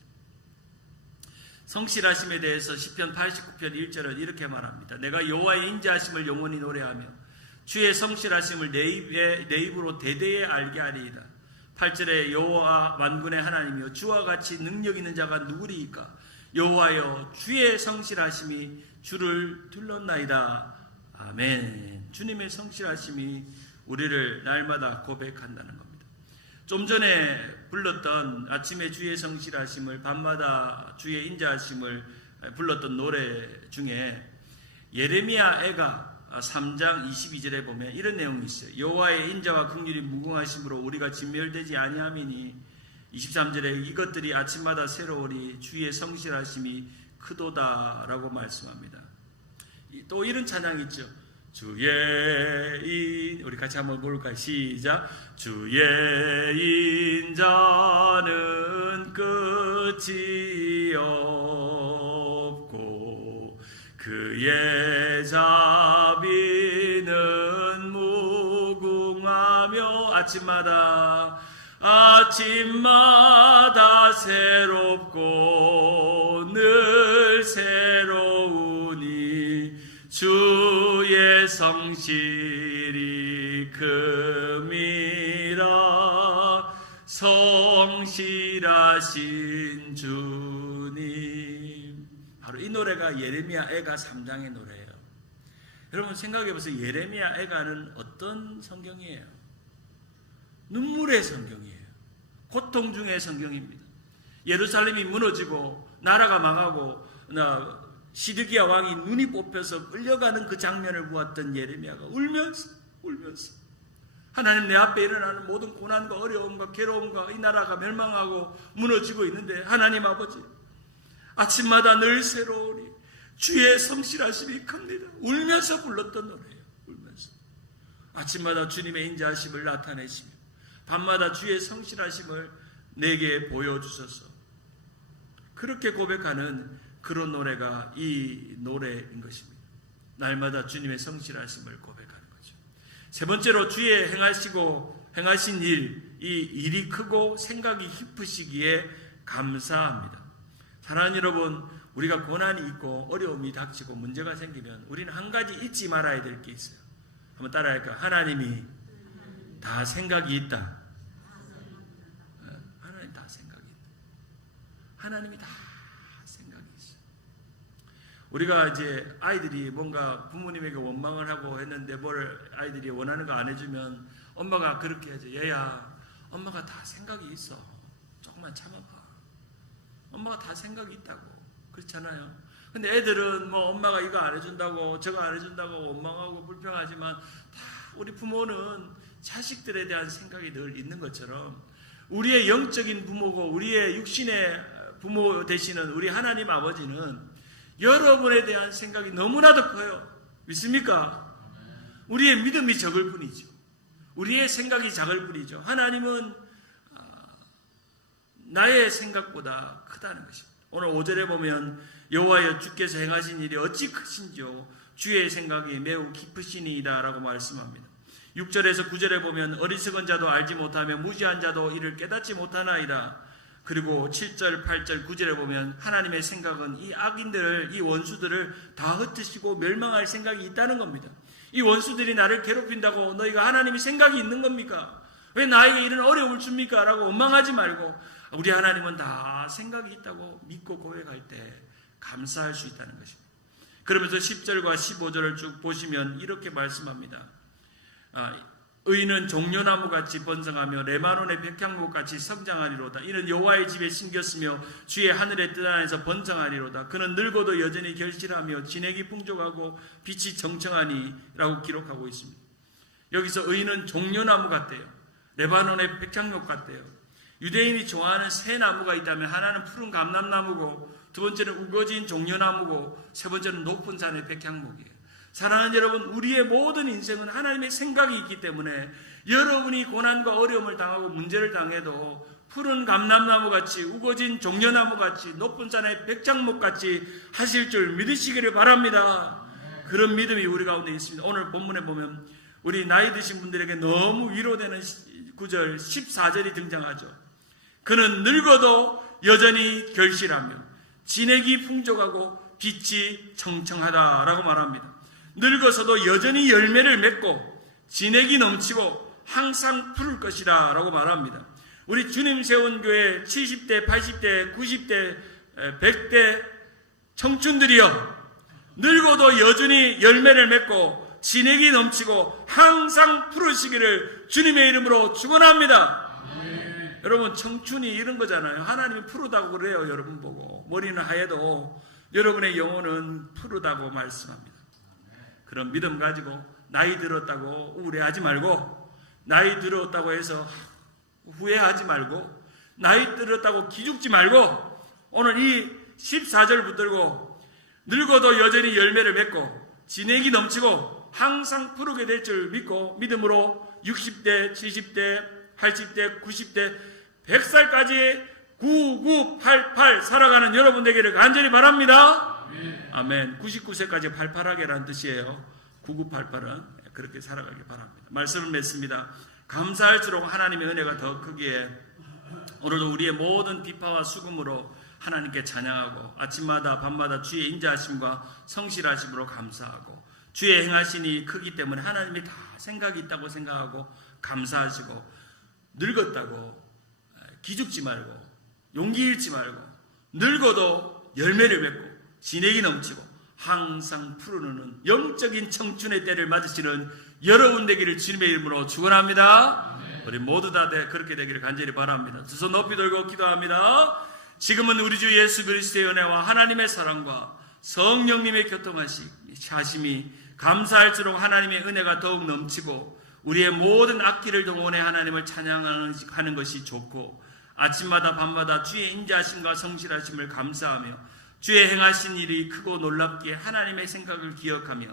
성실하심에 대해서 시편 89편 1절은 이렇게 말합니다. 내가 여호와의 인자하심을 영원히 노래하며 주의 성실하심을 내 입으로 대대에 알게 하리이다. 8절에 여호와 만군의 하나님이여 주와 같이 능력 있는 자가 누구리이까? 여호와여 주의 성실하심이 주를 둘렀나이다. 아멘. 주님의 성실하심이 우리를 날마다 고백한다는 겁니다. 좀 전에 불렀던 아침에 주의 성실하심을 밤마다 주의 인자하심을 불렀던 노래 중에 예레미야 애가 3장 22절에 보면 이런 내용이 있어요. 여호와의 인자와 긍휼이 무궁하심으로 우리가 진멸되지 아니함이니 23절에 이것들이 아침마다 새로우니 주의 성실하심이 크도다라고 말씀합니다. 또 이런 찬양이 있죠. 우리 같이 한번 볼까요? 시작. 주의 인자는 끝이 그의 자비는 무궁하며 아침마다 새롭고 늘 새로우니 주의 성실이 큼이라 성실하신 주님. 바로 이 노래가 예레미야 애가 3장의 노래예요. 여러분 생각해보세요. 예레미야 애가는 어떤 성경이에요? 눈물의 성경이에요. 고통 중의 성경입니다. 예루살렘이 무너지고 나라가 망하고 시드기야 왕이 눈이 뽑혀서 끌려가는 그 장면을 보았던 예레미야가 울면서 하나님, 내 앞에 일어나는 모든 고난과 어려움과 괴로움과 이 나라가 멸망하고 무너지고 있는데 하나님 아버지, 아침마다 늘 새로우니 주의 성실하심이 큽니다. 울면서 불렀던 노래예요. 울면서 아침마다 주님의 인자하심을 나타내시며 밤마다 주의 성실하심을 내게 보여주소서. 그렇게 고백하는 그런 노래가 이 노래인 것입니다. 날마다 주님의 성실하심을 고백하는 거죠. 세 번째로 주의 행하신 일, 이 일이 크고 생각이 깊으시기에 감사합니다. 사랑하는 여러분, 우리가 고난이 있고 어려움이 닥치고 문제가 생기면 우리는 한 가지 잊지 말아야 될 게 있어요. 한번 따라할까요? 하나님이 다 생각이 있다. 하나님 다 생각이 있다. 하나님이 다 생각이 있어요. 우리가 이제 아이들이 뭔가 부모님에게 원망을 하고 했는데 뭘 아이들이 원하는 거 안 해주면 엄마가 그렇게 하죠. 얘야, 엄마가 다 생각이 있어. 조금만 참아봐. 엄마가 다 생각이 있다고. 그렇잖아요. 근데 애들은 뭐 엄마가 이거 안 해준다고 저거 안 해준다고 원망하고 불평하지만 다 우리 부모는 자식들에 대한 생각이 늘 있는 것처럼 우리의 영적인 부모고 우리의 육신의 부모 되시는 우리 하나님 아버지는 여러분에 대한 생각이 너무나도 커요. 믿습니까? 우리의 믿음이 적을 뿐이죠. 우리의 생각이 작을 뿐이죠. 하나님은 나의 생각보다 크다는 것입니다. 오늘 5절에 보면 여호와여 주께서 행하신 일이 어찌 크신지요 주의 생각이 매우 깊으시니이다 라고 말씀합니다. 6절에서 9절에 보면 어리석은 자도 알지 못하며 무지한 자도 이를 깨닫지 못하나이다. 그리고 7절, 8절, 9절에 보면 하나님의 생각은 이 악인들을, 이 원수들을 다 흩으시고 멸망할 생각이 있다는 겁니다. 이 원수들이 나를 괴롭힌다고 너희가 하나님이 생각이 있는 겁니까? 왜 나에게 이런 어려움을 줍니까? 라고 원망하지 말고 우리 하나님은 다 생각이 있다고 믿고 고백할 때 감사할 수 있다는 것입니다. 그러면서 10절과 15절을 쭉 보시면 이렇게 말씀합니다. 의인은 종려나무같이 번성하며 레바논의 백향목같이 성장하리로다. 이는 여호와의 집에 심겼으며 주의 하늘의 뜰 안에서 번성하리로다. 그는 늙어도 여전히 결실하며 진액이 풍족하고 빛이 정청하니 라고 기록하고 있습니다. 여기서 의인은 종려나무 같대요. 레바논의 백향목 같대요. 유대인이 좋아하는 세 나무가 있다면 하나는 푸른 감람나무고 두 번째는 우거진 종려나무고 세 번째는 높은 산의 백향목이에요. 사랑하는 여러분, 우리의 모든 인생은 하나님의 생각이 있기 때문에 여러분이 고난과 어려움을 당하고 문제를 당해도 푸른 감람나무같이 우거진 종려나무같이 높은 산의 백향목같이 하실 줄 믿으시기를 바랍니다. 그런 믿음이 우리 가운데 있습니다. 오늘 본문에 보면 우리 나이 드신 분들에게 너무 위로되는 구절 14절이 등장하죠. 그는 늙어도 여전히 결실하며 진액이 풍족하고 빛이 청청하다라고 말합니다. 늙어서도 여전히 열매를 맺고 진액이 넘치고 항상 푸를 것이다 라고 말합니다. 우리 주님 세운 교회 70대, 80대, 90대, 100대 청춘들이여, 늙어도 여전히 열매를 맺고 진액이 넘치고 항상 푸르시기를 주님의 이름으로 축원합니다. 여러분, 청춘이 이런 거잖아요. 하나님이 푸르다고 그래요. 여러분 보고 머리는 하얘도 여러분의 영혼은 푸르다고 말씀합니다. 그런 믿음 가지고 나이 들었다고 우울해하지 말고, 나이 들었다고 해서 후회하지 말고, 나이 들었다고 기죽지 말고, 오늘 이 14절 붙들고 늙어도 여전히 열매를 맺고 진액이 넘치고 항상 푸르게 될 줄 믿고 믿음으로 60대, 70대, 80대, 90대, 100살까지 9988 살아가는 여러분 되기를 간절히 바랍니다. 아멘. 99세까지 팔팔하게라는 뜻이에요. 9988은 그렇게 살아가길 바랍니다. 말씀을 맺습니다. 감사할수록 하나님의 은혜가 더 크기에 오늘도 우리의 모든 비파와 수금으로 하나님께 찬양하고 아침마다 밤마다 주의 인자하심과 성실하심으로 감사하고 주의 행하신 일이 크기 때문에 하나님이 다 생각이 있다고 생각하고 감사하시고 늙었다고 기죽지 말고 용기 잃지 말고 늙어도 열매를 맺고 진액이 넘치고 항상 푸르는 영적인 청춘의 때를 맞으시는 여러분 되기를 주님의 이름으로 축원합니다. 우리 모두 다 그렇게 되기를 간절히 바랍니다. 두 손 높이 들고 기도합니다. 지금은 우리 주 예수 그리스도의 은혜와 하나님의 사랑과 성령님의 교통하심이 감사할수록 하나님의 은혜가 더욱 넘치고 우리의 모든 악기를 동원해 하나님을 찬양하는 것이 좋고 아침마다 밤마다 주의 인자하심과 성실하심을 감사하며 주의 행하신 일이 크고 놀랍기에 하나님의 생각을 기억하며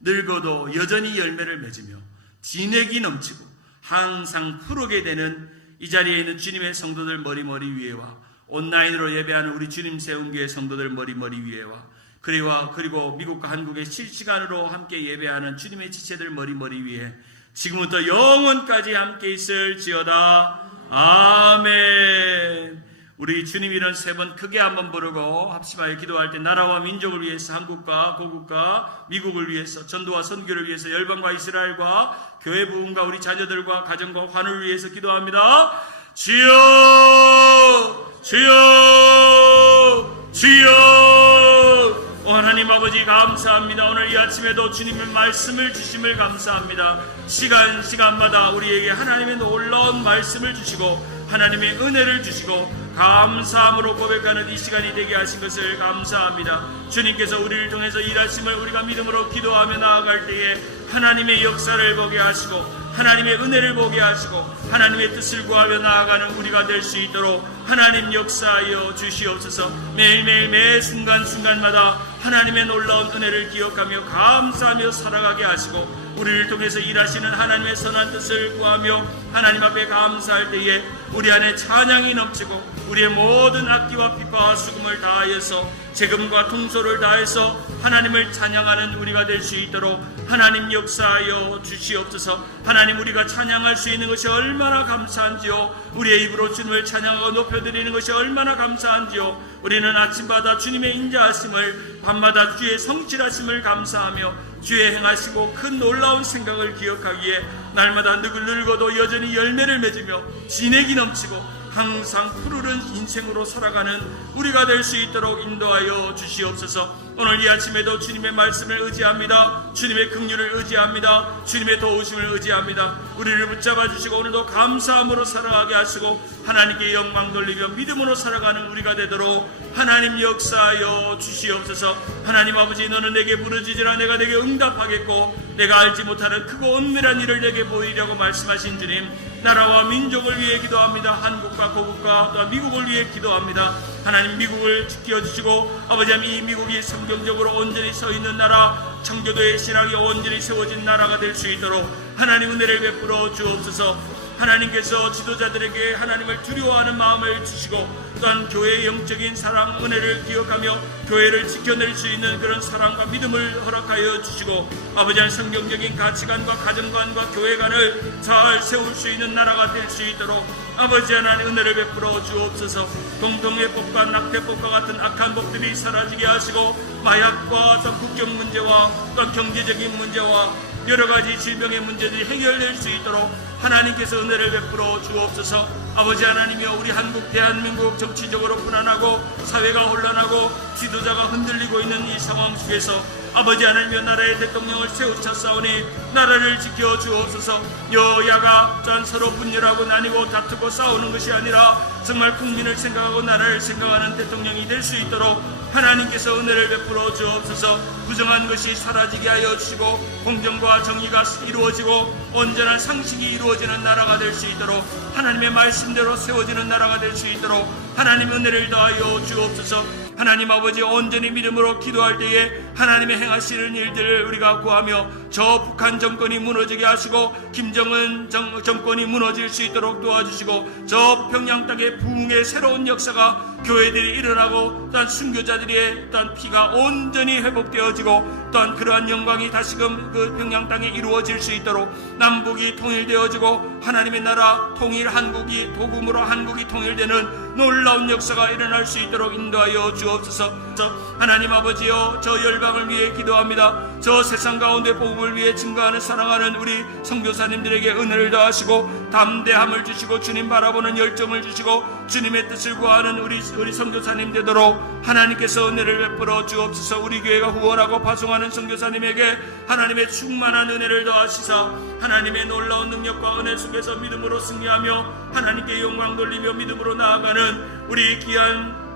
늙어도 여전히 열매를 맺으며 진액이 넘치고 항상 푸르게 되는 이 자리에 있는 주님의 성도들 머리머리 위에와 온라인으로 예배하는 우리 주님 세운 교회 성도들 머리머리 위에와 그리고 미국과 한국의 실시간으로 함께 예배하는 주님의 지체들 머리머리 위에 지금부터 영원까지 함께 있을지어다. 아멘. 우리 주님 이름 세 번 크게 한번 부르고 합심하여 기도할 때 나라와 민족을 위해서 한국과 고국과 미국을 위해서 전도와 선교를 위해서 열방과 이스라엘과 교회 부흥과 우리 자녀들과 가정과 환우를 위해서 기도합니다. 주여 주여 주여. 하나님 아버지 감사합니다. 오늘 이 아침에도 주님의 말씀을 주심을 감사합니다. 시간마다 우리에게 하나님의 놀라운 말씀을 주시고 하나님의 은혜를 주시고 감사함으로 고백하는 이 시간이 되게 하신 것을 감사합니다. 주님께서 우리를 통해서 일하심을 우리가 믿음으로 기도하며 나아갈 때에 하나님의 역사를 보게 하시고 하나님의 은혜를 보게 하시고 하나님의 뜻을 구하며 나아가는 우리가 될 수 있도록 하나님 역사하여 주시옵소서. 매일매일 매 순간순간마다 하나님의 놀라운 은혜를 기억하며 감사하며 살아가게 하시고 우리를 통해서 일하시는 하나님의 선한 뜻을 구하며 하나님 앞에 감사할 때에 우리 안에 찬양이 넘치고 우리의 모든 악기와 피파와 수금을 다하여서 재금과 통소를 다해서 하나님을 찬양하는 우리가 될 수 있도록 하나님 역사하여 주시옵소서. 하나님 우리가 찬양할 수 있는 것이 얼마나 감사한지요. 우리의 입으로 주님을 찬양하고 높여드리는 것이 얼마나 감사한지요. 우리는 아침마다 주님의 인자하심을 밤마다 주의 성실하심을 감사하며 주의 행하시고 큰 놀라운 생각을 기억하기에 날마다 늙어도 여전히 열매를 맺으며 진액이 넘치고 항상 푸르른 인생으로 살아가는 우리가 될 수 있도록 인도하여 주시옵소서. 오늘 이 아침에도 주님의 말씀을 의지합니다. 주님의 긍휼을 의지합니다. 주님의 도우심을 의지합니다. 우리를 붙잡아 주시고 오늘도 감사함으로 살아가게 하시고 하나님께 영광 돌리며 믿음으로 살아가는 우리가 되도록 하나님 역사하여 주시옵소서. 하나님 아버지 너는 내게 부르짖으라 내가 내게 응답하겠고 내가 알지 못하는 크고 은밀한 일을 내게 보이려고 말씀하신 주님, 나라와 민족을 위해 기도합니다. 한국과 고국과 또 미국을 위해 기도합니다. 하나님 미국을 지켜주시고 아버지 이 미국이 성경적으로 온전히 서 있는 나라, 청교도의 신학이 온전히 세워진 나라가 될 수 있도록 하나님 은혜를 베풀어 주옵소서. 하나님께서 지도자들에게 하나님을 두려워하는 마음을 주시고 또한 교회의 영적인 사랑 은혜를 기억하며 교회를 지켜낼 수 있는 그런 사랑과 믿음을 허락하여 주시고 아버지 성경적인 가치관과 가정관과 교회관을 잘 세울 수 있는 나라가 될 수 있도록 아버지 하나님 은혜를 베풀어 주옵소서. 공동회법과 낙태법과 같은 악한 법들이 사라지게 하시고 마약과 또 국경 문제와 또 경제적인 문제와 여러가지 질병의 문제들이 해결될 수 있도록 하나님께서 은혜를 베풀어 주옵소서. 아버지 하나님이여 우리 한국 대한민국 정치적으로 불안하고 사회가 혼란하고 지도자가 흔들리고 있는 이 상황 속에서 아버지 하나님이여 나라의 대통령을 세우쳐 싸우니 나라를 지켜 주옵소서. 여야가 서로 분열하고 나뉘고 다투고 싸우는 것이 아니라 정말 국민을 생각하고 나라를 생각하는 대통령이 될 수 있도록 하나님께서 은혜를 베풀어 주옵소서. 부정한 것이 사라지게 하여 주시고 공정과 정의가 이루어지고 온전한 상식이 이루어지는 나라가 될 수 있도록 하나님의 말씀대로 세워지는 나라가 될 수 있도록 하나님 은혜를 더하여 주옵소서. 하나님 아버지 온전히 믿음으로 기도할 때에 하나님의 행하시는 일들을 우리가 구하며 저 북한 정권이 무너지게 하시고 김정은 정권이 무너질 수 있도록 도와주시고 저 평양 땅의 부흥의 새로운 역사가 교회들이 일어나고 또한 순교자들의 또한 피가 온전히 회복되어지고 또한 그러한 영광이 다시금 그 평양 땅에 이루어질 수 있도록 남북이 통일되어지고 하나님의 나라 통일 한국이 복음으로 한국이 통일되는 놀라운 역사가 일어날 수 있도록 인도하여 주옵소서. 하나님 아버지여, 저 열방을 위해 기도합니다. 저 세상 가운데 복음을 위해 증거하는 사랑하는 우리 선교사님들에게 은혜를 더하시고 담대함을 주시고 주님 바라보는 열정을 주시고 주님의 뜻을 구하는 우리 선교사님 되도록 하나님께서 은혜를 베풀어 주옵소서. 우리 교회가 후원하고 파송하는 선교사님에게 하나님의 충만한 은혜를 더하시사 하나님의 놀라운 능력과 은혜 속에서 믿음으로 승리하며 하나님께 영광 돌리며 믿음으로 나아가는 우리 귀한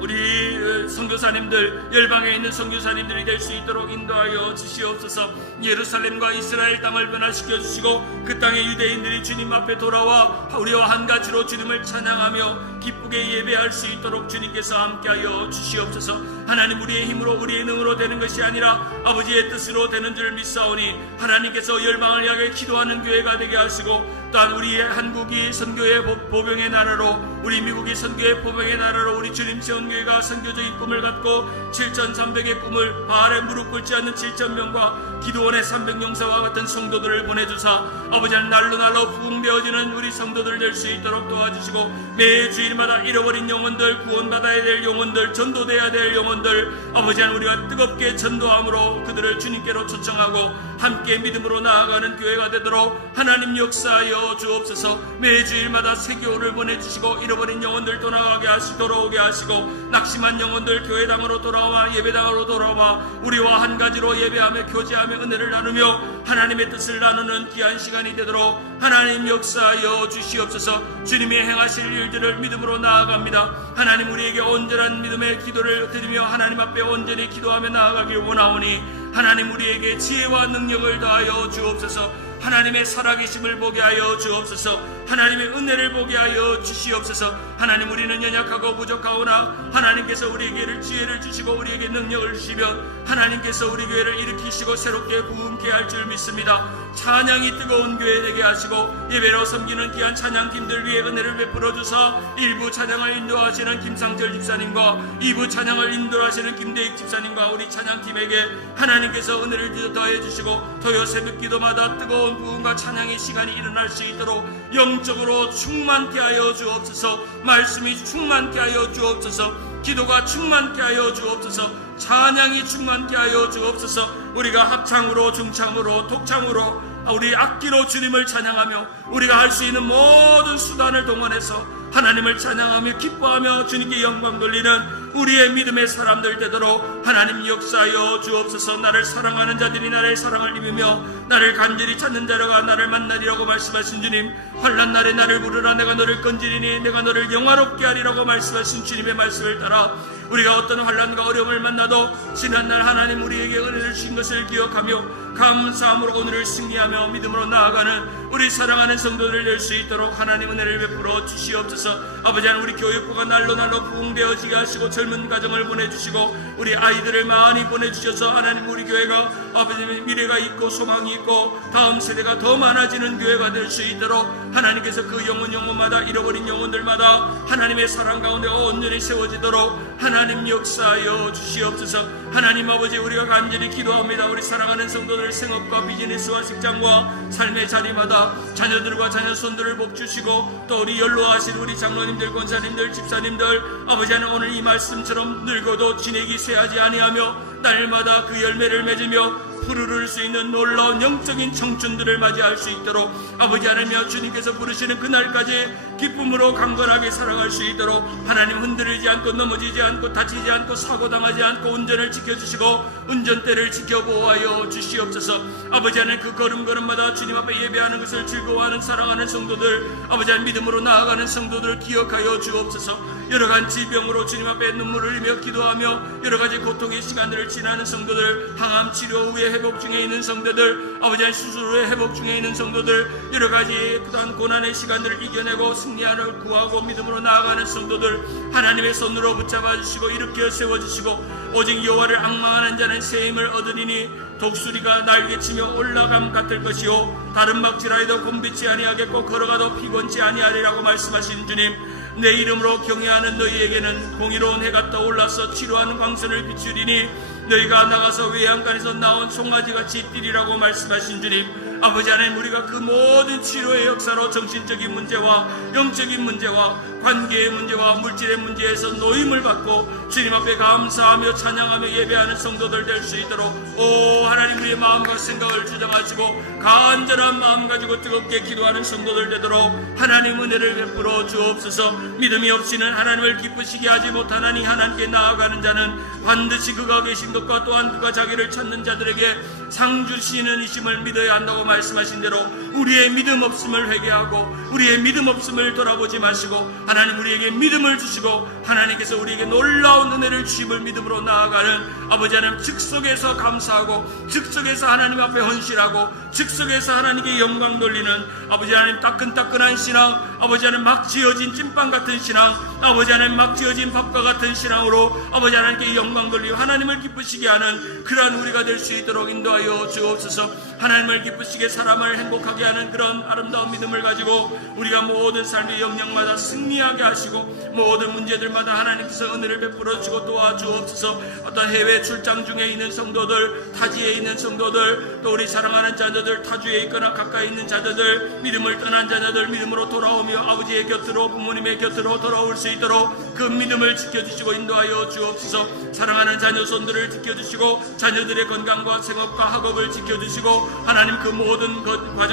우리 선교사님들, 열방에 있는 선교사님들이 될 수 있도록 인도하여 주시옵소서. 예루살렘과 이스라엘 땅을 변화시켜 주시고 그 땅의 유대인들이 주님 앞에 돌아와 우리와 한 가지로 주님을 찬양하며 기쁘게 예배할 수 있도록 주님께서 함께하여 주시옵소서. 하나님, 우리의 힘으로 우리의 능으로 되는 것이 아니라 아버지의 뜻으로 되는 줄 믿사오니 하나님께서 열방을 향해 기도하는 교회가 되게 하시고 또한 우리의 한국이 선교의 보병의 나라로, 우리 미국이 선교의 보병의 나라로 우리 주님 지원교회가 선교적인 꿈을 갖고 7,300의 꿈을 바알에 무릎 꿇지 않는 7,000명과 기도원의 300용사와 같은 성도들을 보내주사 아버지 하나님, 날로 부흥되어지는 우리 성도들 될 수 있도록 도와주시고 매 주일마다 잃어버린 영혼들, 구원받아야 될 영혼들, 전도돼야 될 영혼들 아버지 하나님, 우리가 뜨겁게 전도함으로 그들을 주님께로 초청하고 함께 믿음으로 나아가는 교회가 되도록 하나님 역사하여 주옵소서. 매 주일마다 세교를 보내주시고 잃어버린 영혼들 돌아가게 하시고 돌아오게 하시고 낙심한 영혼들 교회당으로 돌아와 예배당으로 돌아와 우리와 한 가지로 예배하며 교제하며 은혜를 나누며 하나님의 뜻을 나누는 귀한 시간이 되도록 하나님 역사하여 주시옵소서. 주님이 행하실 일들을 믿음으로 나아갑니다. 하나님, 우리에게 온전한 믿음의 기도를 드리며 하나님 앞에 온전히 기도하며 나아가길 원하오니 하나님, 우리에게 지혜와 능력을 더하여 주옵소서. 하나님의 살아계심을 보게 하여 주옵소서. 하나님의 은혜를 보게 하여 주시옵소서. 하나님, 우리는 연약하고 부족하오나 하나님께서 우리에게 지혜를 주시고 우리에게 능력을 주시면 하나님께서 우리 교회를 일으키시고 새롭게 부흥케 할 줄 믿습니다. 찬양이 뜨거운 교회 되게 하시고 예배로 섬기는 귀한 찬양팀들 위해 은혜를 베풀어 주사 1부 찬양을 인도하시는 김상철 집사님과 2부 찬양을 인도하시는 김대익 집사님과 우리 찬양팀에게 하나님께서 은혜를 더해 주시고 토요 새벽 기도마다 뜨거운 부흥과 찬양의 시간이 일어날 수 있도록 영적으로 충만케 하여 주옵소서. 말씀이 충만케 하여 주옵소서. 기도가 충만케 하여 주옵소서. 찬양이 충만케 하여 주옵소서. 우리가 합창으로 중창으로 독창으로 우리 악기로 주님을 찬양하며 우리가 할 수 있는 모든 수단을 동원해서 하나님을 찬양하며 기뻐하며 주님께 영광 돌리는 우리의 믿음의 사람들 되도록 하나님 역사하여 주옵소서. 나를 사랑하는 자들이 나를 사랑을 입으며 나를 간절히 찾는 자라가 나를 만나리라고 말씀하신 주님, 환난 날에 나를 부르라 내가 너를 건지리니 내가 너를 영화롭게 하리라고 말씀하신 주님의 말씀을 따라 우리가 어떤 환난과 어려움을 만나도 지난날 하나님 우리에게 은혜를 주신 것을 기억하며 감사함으로 오늘을 승리하며 믿음으로 나아가는 우리 사랑하는 성도들 될 수 있도록 하나님 은혜를 베풀어 주시옵소서. 아버지 하나님, 우리 교육부가 날로 부흥되어지게 하시고 젊은 가정을 보내주시고 우리 아이들을 많이 보내주셔서 하나님 우리 교회가 아버지의 미래가 있고 소망이 있고 다음 세대가 더 많아지는 교회가 될 수 있도록 하나님께서 그 영혼마다 잃어버린 영혼들마다 하나님의 사랑 가운데 온전히 세워지도록 하나님 역사하여 주시옵소서. 하나님 아버지, 우리가 간절히 기도합니다. 우리 사랑하는 성도들 생업과 비즈니스와 직장과 삶의 자리마다 자녀들과 자녀손들을 복주시고 또 우리 연로하신 우리 장로님들, 권사님들, 집사님들 아버지 하나님, 오늘 이 말씀처럼 늙어도 진액이 쇠하지 아니하며 날마다 그 열매를 맺으며 푸르를 수 있는 놀라운 영적인 청춘들을 맞이할 수 있도록 아버지 하나님, 주님께서 부르시는 그날까지 기쁨으로 강건하게 살아갈 수 있도록 하나님 흔들리지 않고 넘어지지 않고 다치지 않고 사고당하지 않고 운전을 지켜주시고 운전대를 지켜보호하여 주시옵소서. 아버지 하나님, 그 걸음걸음마다 주님 앞에 예배하는 것을 즐거워하는 사랑하는 성도들 아버지 하나님, 믿음으로 나아가는 성도들 기억하여 주옵소서. 여러가지 질병으로 주님 앞에 눈물을 흘리며 기도하며 여러가지 고통의 시간들을 지나는 성도들, 항암 치료 후에 회복 중에 있는 성도들 아버지 하나님, 수술 후에 회복 중에 있는 성도들, 여러가지 그다음 고난의 시간들을 이겨내고 승리하는 구하고 믿음으로 나아가는 성도들 하나님의 손으로 붙잡아 주시고 일으켜 세워주시고 오직 여호와를 앙망하는 자는 새 힘을 얻으리니 독수리가 날개치며 올라감 같을 것이요 다른 막지라에도 곤비치 아니하겠고 걸어가도 피곤치 아니하리라고 말씀하신 주님, 내 이름으로 경외하는 너희에게는 공의로운 해가 떠올라서 치료하는 광선을 비추리니 너희가 나가서 외양간에서 나온 송아지같이 뛰리라고 말씀하신 주님, 아버지 하나님, 우리가 그 모든 치료의 역사로 정신적인 문제와 영적인 문제와 관계의 문제와 물질의 문제에서 노임을 받고 주님 앞에 감사하며 찬양하며 예배하는 성도들 될 수 있도록 오 하나님, 우리의 마음과 생각을 주장하시고 간절한 마음 가지고 뜨겁게 기도하는 성도들 되도록 하나님 은혜를 베풀어 주옵소서. 믿음이 없이는 하나님을 기쁘시게 하지 못하나니 하나님께 나아가는 자는 반드시 그가 계신 것과 또한 그가 자기를 찾는 자들에게 상 주시는 이심을 믿어야 한다고 말씀하신 대로 우리의 믿음 없음을 회개하고 우리의 믿음 없음을 돌아보지 마시고 하나님 우리에게 믿음을 주시고 하나님께서 우리에게 놀라운 은혜를 주심을 믿음으로 나아가는 아버지 하나님, 즉석에서 감사하고 즉석에서 하나님 앞에 헌신하고 즉석에서 하나님께 영광 돌리는 아버지 하나님, 따끈따끈한 신앙, 아버지 하나님, 막 지어진 찐빵 같은 신앙, 아버지 하나님, 막 지어진 밥과 같은 신앙으로 아버지 하나님께 영광 돌리고 하나님을 기쁘시게 하는 그러한 우리가 될 수 있도록 인도하여 주옵소서. 하나님을 기쁘시게 사람을 행복하게 하는 그런 아름다운 믿음을 가지고 우리가 모든 삶의 영역마다 승리하게 하시고 모든 문제들마다 하나님께서 은혜를 베풀어 주고 도와주옵소서. 어떤 해외 출장 중에 있는 성도들, 타지에 있는 성도들, 또 우리 사랑하는 자녀들, 타주에 있거나 가까이 있는 자녀들, 믿음을 떠난 자녀들 믿음으로 돌아오며 아버지의 곁으로, 부모님의 곁으로 돌아올 수 있도록 그 믿음을 지켜주시고 인도하여 주옵소서. 사랑하는 자녀손들을 지켜주시고 자녀들의 건강과 생업과 학업을 지켜주시고 하나님, 그 모든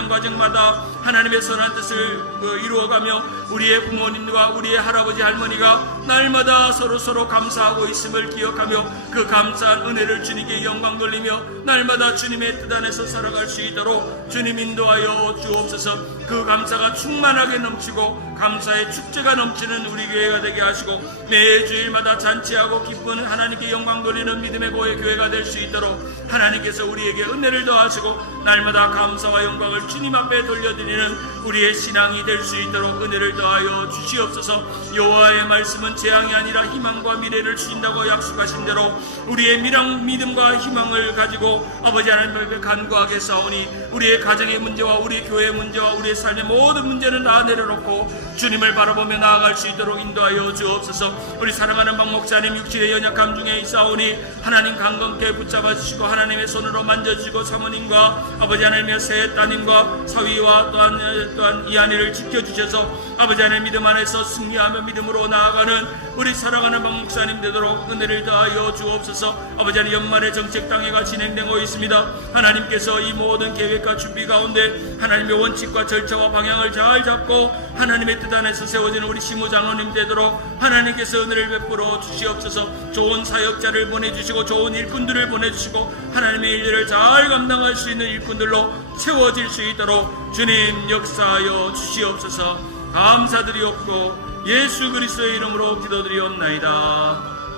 과정마다 하나님의 선한 뜻을 이루어가며 우리의 부모님과 우리의 할아버지 할머니가 날마다 서로 감사하고 있음을 기억하며 그 감사한 은혜를 주님께 영광 돌리며 날마다 주님의 뜻 안에서 살아갈 수 있도록 주님 인도하여 주옵소서. 그 감사가 충만하게 넘치고 감사의 축제가 넘치는 우리 교회가 되게 하시고 매 주일마다 잔치하고 기쁜 하나님께 영광 돌리는 믿음의 교회가 될 수 있도록 하나님께서 우리에게 은혜를 더하시고 날마다 감사와 영광을 주님 앞에 돌려드리는 우리의 신앙이 될 수 있도록 은혜를 더하여 주시옵소서. 여호와의 말씀은 재앙이 아니라 희망과 미래를 주신다고 약속하신 대로 우리의 믿음과 희망을 가지고 아버지 하나님 앞에 간구하게 싸우니 우리의 가정의 문제와 우리 교회의 문제와 우리의 삶의 모든 문제는 다 내려놓고 주님을 바라보며 나아갈 수 있도록 인도하여 주옵소서. 우리 사랑하는 박 목사님 육신의 연약함 중에 있사오니 하나님 강건케 붙잡아 주시고 하나님의 손으로 만져주시고 사모님과 아버지 하나님의 새 따님과 사위와 또한 이한이를 지켜주셔서 아버지 하나님 믿음 안에서 승리하며 믿음으로 나아가는 우리 사랑하는 박 목사님 되도록 은혜를 더하여 주옵소서. 아버지 하나님, 연말의 정책당회가 진행되고 있습니다. 하나님께서 이 모든 계획과 준비 가운데 하나님의 원칙과 절차와 방향을 잘 잡고 하나님의 뜻 안에서 세워지는 우리 시무장로님 되도록 하나님께서 은혜를 베풀어 주시옵소서. 좋은 사역자를 보내주시고 좋은 일꾼들을 보내주시고 하나님의 일들을 잘 감당할 수 있는 일꾼들로 채워질 수 있도록 주님 역사하여 주시옵소서. 감사드리옵고 예수 그리스도의 이름으로 기도드리옵나이다.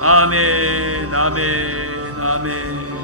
아멘, 아멘, 아멘.